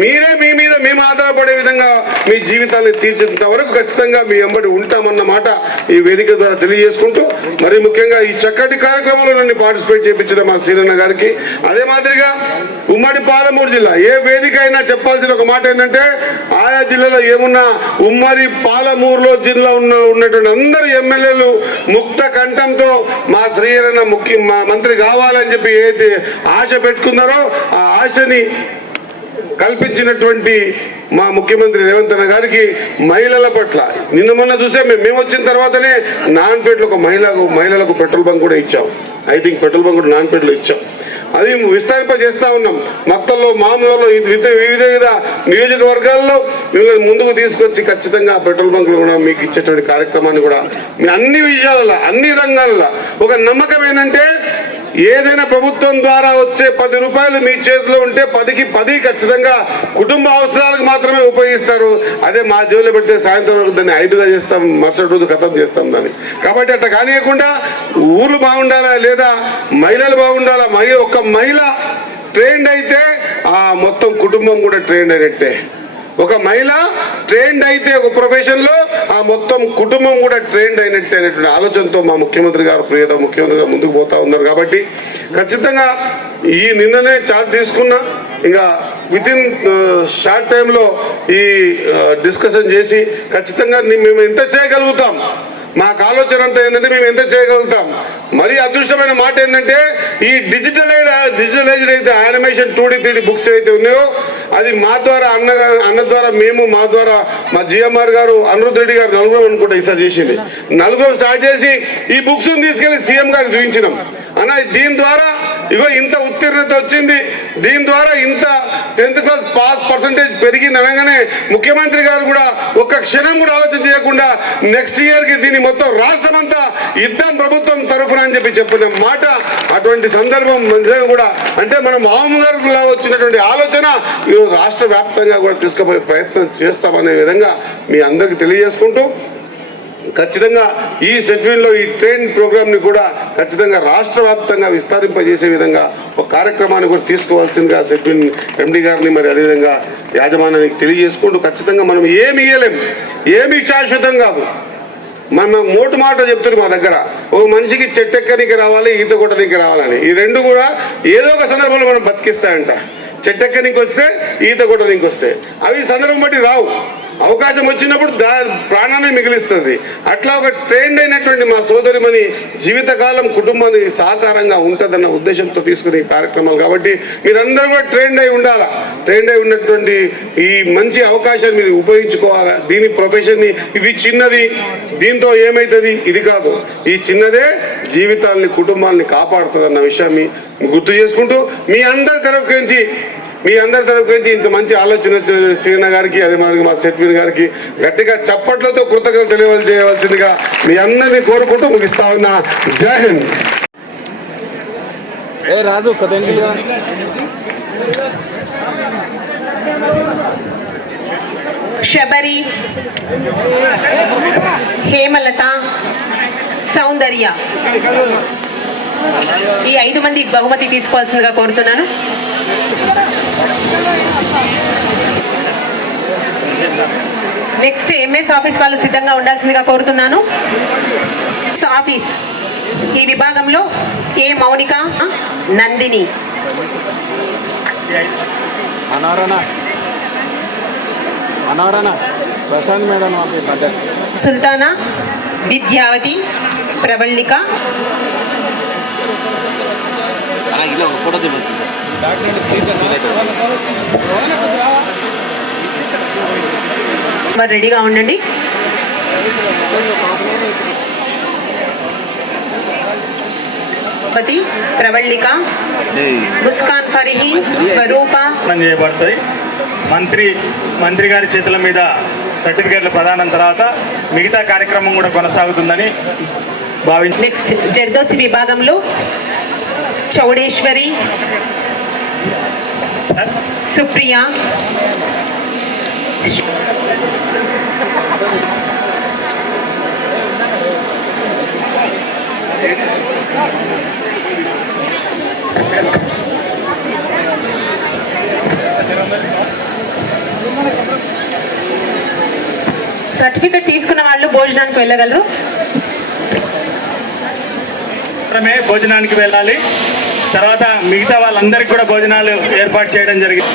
మీరే మీ మీద మేము ఆధారపడే విధంగా మీ జీవితాన్ని తీర్చేంత వరకు ఖచ్చితంగా మీ వెంబడి ఉంటామన్నమాట ఈ వేదిక ద్వారా తెలియజేసుకుంటూ, మరి ముఖ్యంగా ఈ చక్కటి కార్యక్రమంలో నన్ను పార్టిసిపేట్ చేయించిన మా సీనన్న గారికి, అదే మాదిరిగా ఉమ్మడి పాలమూరు జిల్లా ఏ వేదిక అయినా చెప్పాల్సిన ఒక మాట ఏంటంటే ఆయా జిల్లాలో ఏమున్నా ఉమ్మడి పాలమూరులో జిల్లా ఉన్నటువంటి అందరు ఎమ్మెల్యేలు ముక్త కంఠంతో మా శ్రీరన్న మా మంత్రి కావాలని చెప్పి ఏదైతే ఆశ పెట్టుకున్నారో ఆ ఆశని కల్పించినటువంటి మా ముఖ్యమంత్రి రేవంత్ అన్న గారికి మహిళల పట్ల నిన్న మొన్న చూసే మేము వచ్చిన తర్వాతనే నాన్పేటలో ఒక మహిళలకు పెట్రోల్ బంక్ కూడా ఇచ్చాం. ఐ థింక్ పెట్రోల్ బంక్ కూడా నాన్పేటలో ఇచ్చాం. అది విస్తరింపజేస్తా ఉన్నాం. మక్కల్లో మామూలులో వివిధ నియోజకవర్గాల్లో మిమ్మల్ని ముందుకు తీసుకొచ్చి ఖచ్చితంగా పెట్రోల్ బంకులు కూడా మీకు ఇచ్చేటువంటి కార్యక్రమాన్ని కూడా మీ అన్ని విషయాలలో అన్ని రంగాలలో ఒక నమ్మకం ఏంటంటే ఏదైనా ప్రభుత్వం ద్వారా వచ్చే 10 రూపాయలు మీ చేతిలో ఉంటే 10కి 10 ఖచ్చితంగా కుటుంబ అవసరాలకు మాత్రమే ఉపయోగిస్తారు. అదే మా జోలిలో పెడితే సాయంత్రం వరకు దాన్ని 5గా చేస్తాం, మరుసటి రోజు ఖతం చేస్తాం దాన్ని. కాబట్టి అట్లా కానియకుండా ఊర్లు బాగుండాలా లేదా మహిళలు బాగుండాలా. ఒక్క మహిళ ట్రైన్డ్ అయితే ఆ మొత్తం కుటుంబం కూడా ట్రైన్డ్ అయినట్టే. ఒక మహిళ ట్రైన్డ్ అయితే ఒక ప్రొఫెషన్లో ఆ మొత్తం కుటుంబం కూడా ట్రైన్డ్ అయినట్టే అనేటువంటి ఆలోచనతో మా ముఖ్యమంత్రి గారు ముఖ్యమంత్రి గారు ముందుకు పోతా ఉన్నారు. కాబట్టి ఖచ్చితంగా ఈ నిన్ననే చార్ట్ తీసుకున్నా, ఇంకా వితిన్ షార్ట్ టైంలో ఈ డిస్కషన్ చేసి ఖచ్చితంగా మేము ఎంత చేయగలుగుతాం, మాకు ఆలోచన అంతా ఏంటంటే మేము ఎంత చేయగలుగుతాం. మరీ అదృష్టమైన మాట ఏంటంటే ఈ డిజిటలైజ్డ్ అయితే యానిమేషన్ 2D 3D బుక్స్ అయితే ఉన్నాయో అది మా ద్వారా అన్న ద్వారా మా ద్వారా మా జిఎంఆర్ గారు అనిరుద్ధ్ రెడ్డి గారు నలుగురం అనుకుంటా ఈసారి చేసింది. నలుగురం స్టార్ట్ చేసి ఈ బుక్స్ తీసుకెళ్లి సీఎం గారికి చూపించినాం. అన్న దీని ద్వారా ఇగో ఇంత ఉత్తీర్ణత వచ్చింది, దీని ద్వారా ఇంత 10th క్లాస్ పాస్ పర్సంటేజ్ పెరిగింది అనగానే ముఖ్యమంత్రి గారు కూడా ఒక్క క్షణం కూడా ఆలోచన చేయకుండా నెక్స్ట్ ఇయర్కి దీన్ని మొత్తం రాష్ట్రం అంతా ఇద్దాం ప్రభుత్వం తరఫున అని చెప్పిన మాట. అటువంటి సందర్భం నిజంగా కూడా అంటే మనం మామూలుగా వచ్చినటువంటి ఆలోచన ఈరోజు రాష్ట్ర వ్యాప్తంగా కూడా తీసుకుపోయే ప్రయత్నం చేస్తామనే విధంగా మీ అందరికీ తెలియజేసుకుంటూ ఖచ్చితంగా ఈ సెట్విన్లో ఈ ట్రైన్ ప్రోగ్రామ్ని కూడా ఖచ్చితంగా రాష్ట్ర వ్యాప్తంగా విస్తరింపజేసే విధంగా ఒక కార్యక్రమాన్ని కూడా తీసుకోవాల్సిందిగా సెట్విన్ ఎండి గారిని మరి అదేవిధంగా యాజమాన్యానికి తెలియజేసుకుంటూ ఖచ్చితంగా మనం ఏమి ఇయ్యలేం, ఏమి శాశ్వతం కాదు. మనం మోటు మాట చెప్తున్నారు మా దగ్గర, ఒక మనిషికి చెట్టెక్కనికి రావాలి, ఈత కొట్టడానికి రావాలని. ఈ రెండు కూడా ఏదో ఒక సందర్భంలో మనం బతికిస్తాయంట. చెట్టెక్కనికి వస్తే, ఈత కొట్టడానికి వస్తే అవి సందర్భం బట్టి రావు. అవకాశం వచ్చినప్పుడు ప్రాణాన్ని మిగిలిస్తుంది. అట్లా ఒక ట్రైన్డ్ అయినటువంటి మా సోదరిమణి జీవితకాలం కుటుంబాన్ని సహకారంగా ఉంటుందన్న ఉద్దేశంతో తీసుకునే కార్యక్రమాలు. కాబట్టి మీరందరూ కూడా ట్రైన్డ్ అయి ఉండాలా. ట్రైన్డ్ అయి ఉన్నటువంటి ఈ మంచి అవకాశాన్ని మీరు ఉపయోగించుకోవాలా. దీని ప్రొఫెషన్ని ఇది చిన్నది, దీంతో ఏమవుతుంది ఇది కాదు, ఈ చిన్నదే జీవితాల్ని కుటుంబాలని కాపాడుతుంది అన్న విషయాన్ని గుర్తు చేసుకుంటూ మీ అందరి తరఫుకి ఇంత మంచి ఆలోచన వచ్చిన శ్రీన గారికి అదే మరి మా సెట్విన్ గారికి గట్టిగా చప్పట్లతో కృతజ్ఞతలు తెలియజేయవలసిందిగా మీ అందరినీ కోరుకుంటూ ముగిస్తా ఉన్నా. జై హింద్. శబరి, హేమలత, సౌందర్య ఈ 5 మంది బహుమతి తీసుకోవాల్సిందిగా కోరుతున్నాను. నెక్స్ట్ ఎంఎస్ ఆఫీస్ వాళ్ళు సిద్ధంగా ఉండాల్సిందిగా కోరుతున్నాను. ఆఫీస్ ఈ విభాగంలో ఏ మౌనిక, నందిని, సుల్తానా, విద్యావతి, ప్రవళిక, రెడీగా ఉండండి. ప్రవళిక, ముస్కాన్ ఫరీహీన్, స్వరూప చేయబడతాయి. మంత్రి గారి చేతుల మీద సర్టిఫికేట్ల ప్రదానం తర్వాత మిగతా కార్యక్రమం కూడా కొనసాగుతుందని భావించి నెక్స్ట్ జర్దోసి విభాగంలో చౌడేశ్వరి, సుప్రియ, సర్టిఫికెట్ తీసుకున్న వాళ్ళు భోజనానికి వెళ్ళగలరు. భోజనానికి వెళ్ళాలి. తర్వాత మిగతా వాళ్ళందరికీ కూడా భోజనాలు ఏర్పాటు చేయడం జరిగింది.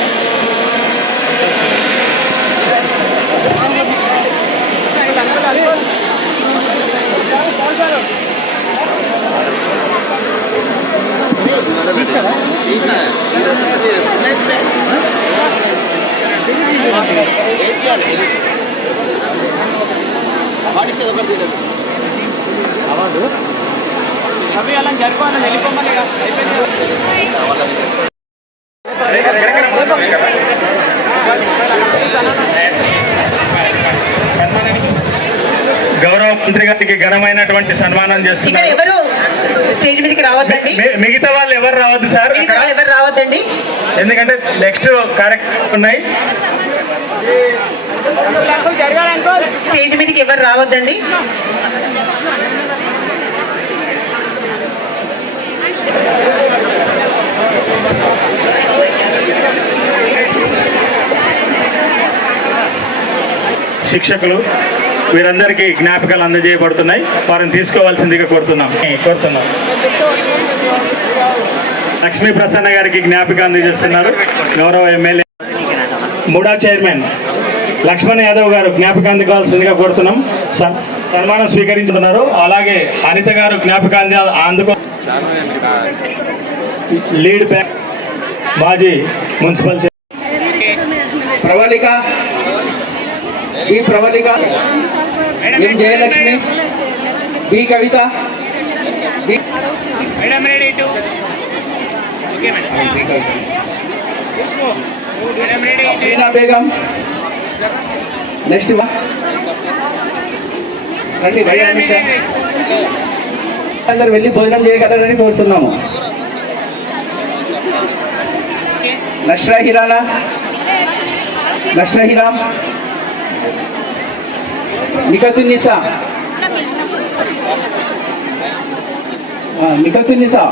అవి అలా జరుపుకోవాలని వెళ్ళిపోమని గౌరవ మంత్రి గారికి ఘనమైనటువంటి సన్మానం చేస్తున్నారు. ఎవరు స్టేజ్ మీదకి రావద్దండి. మిగతా వాళ్ళు ఎవరు రావద్దు సార్, మిగతా వాళ్ళు ఎవరు రావద్దండి. ఎందుకంటే నెక్స్ట్ కార్యక్రమం ఉన్నాయి. స్టేజ్ మీదకి ఎవరు రావద్దండి. శిక్షకులు వీరందరికీ జ్ఞాపకాలు అందజేయబడుతున్నాయి, వారిని తీసుకోవాల్సిందిగా కోరుతున్నాం. లక్ష్మీ ప్రసన్న గారికి జ్ఞాపిక అందజేస్తున్నారు గౌరవ ఎమ్మెల్యే మూడా చైర్మన్ లక్ష్మణ్ యాదవ్ గారు జ్ఞాపిక అందుకోవాల్సిందిగా కోరుతున్నాం. సన్మానం స్వీకరించుతున్నారు. అలాగే అనిత గారు జ్ఞాపిక అందుకో లీడ్ బ్యాక్ మాజీ మున్సిపల్ ప్రవళిక బి ప్రవళిక, ఎం జయలక్ష్మి, బి కవిత, శ్రీనా బేగం. నెక్స్ట్ రండి భయ అనిష. అందరు వెళ్ళి భోజనం చేయగలరని కోరుతున్నాము. నష్రా హిరానా, నష్రా హిరామ్, నికతున్నిసా, నికతున్నిసా,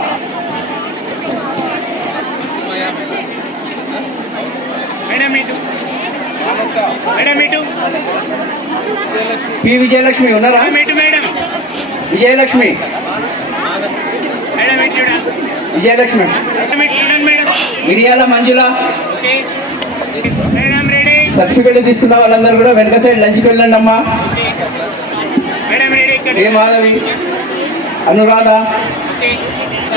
పి విజయలక్ష్మి ఉన్నారా? విజయలక్ష్మి, విజయలక్ష్మి, మిరియాల మంజుల. సర్టిఫికెట్ తీసుకున్న వాళ్ళందరూ కూడా వెనక సైడ్ లంచ్కి వెళ్ళండి అమ్మా. A Madhavi, Anuradha,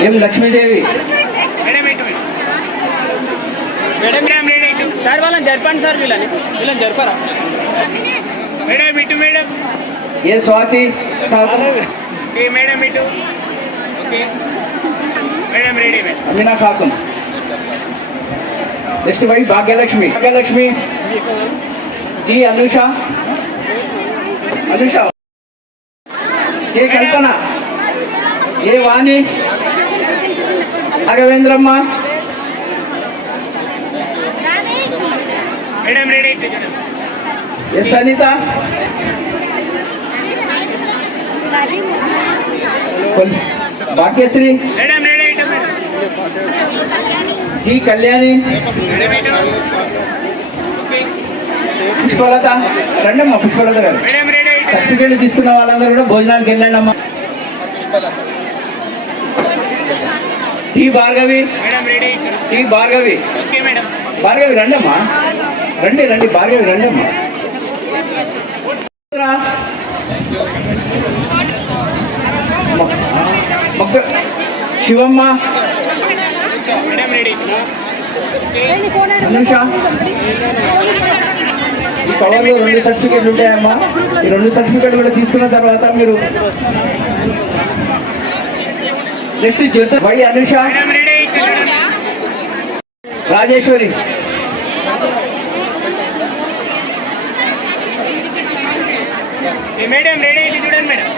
M Lakshmidevi. Sir వాళ్ళని జరపండి సార్, వీళ్ళని జరపరా madam. A Swathi Amina Khatun. Next Y Bhagyalakshmi, Bhagyalakshmi G Anusha, Anusha, A Kalpana, A Vani, Raghavendramma, S Anitha, Bhagyasri, G Kalyani, Pushpalatha. రండమ్మా పుష్పలత గారు. సర్టిఫికేట్లు తీసుకున్న వాళ్ళందరూ కూడా భోజనానికి వెళ్ళండి అమ్మా. టీ భార్గవి, టీ భార్గవి, భార్గవి రండమ్మా, రండి రండి భార్గవి రండమ్మా. శివమ్మ, అనుష. ఈ కవర్లో 2 సర్టిఫికెట్లు ఉంటాయమ్మా. ఈ 2 సర్టిఫికెట్లు కూడా తీసుకున్న తర్వాత మీరు next Jyothi Y Anusha, Rajeshwari, madam ready చూడండి మేడం.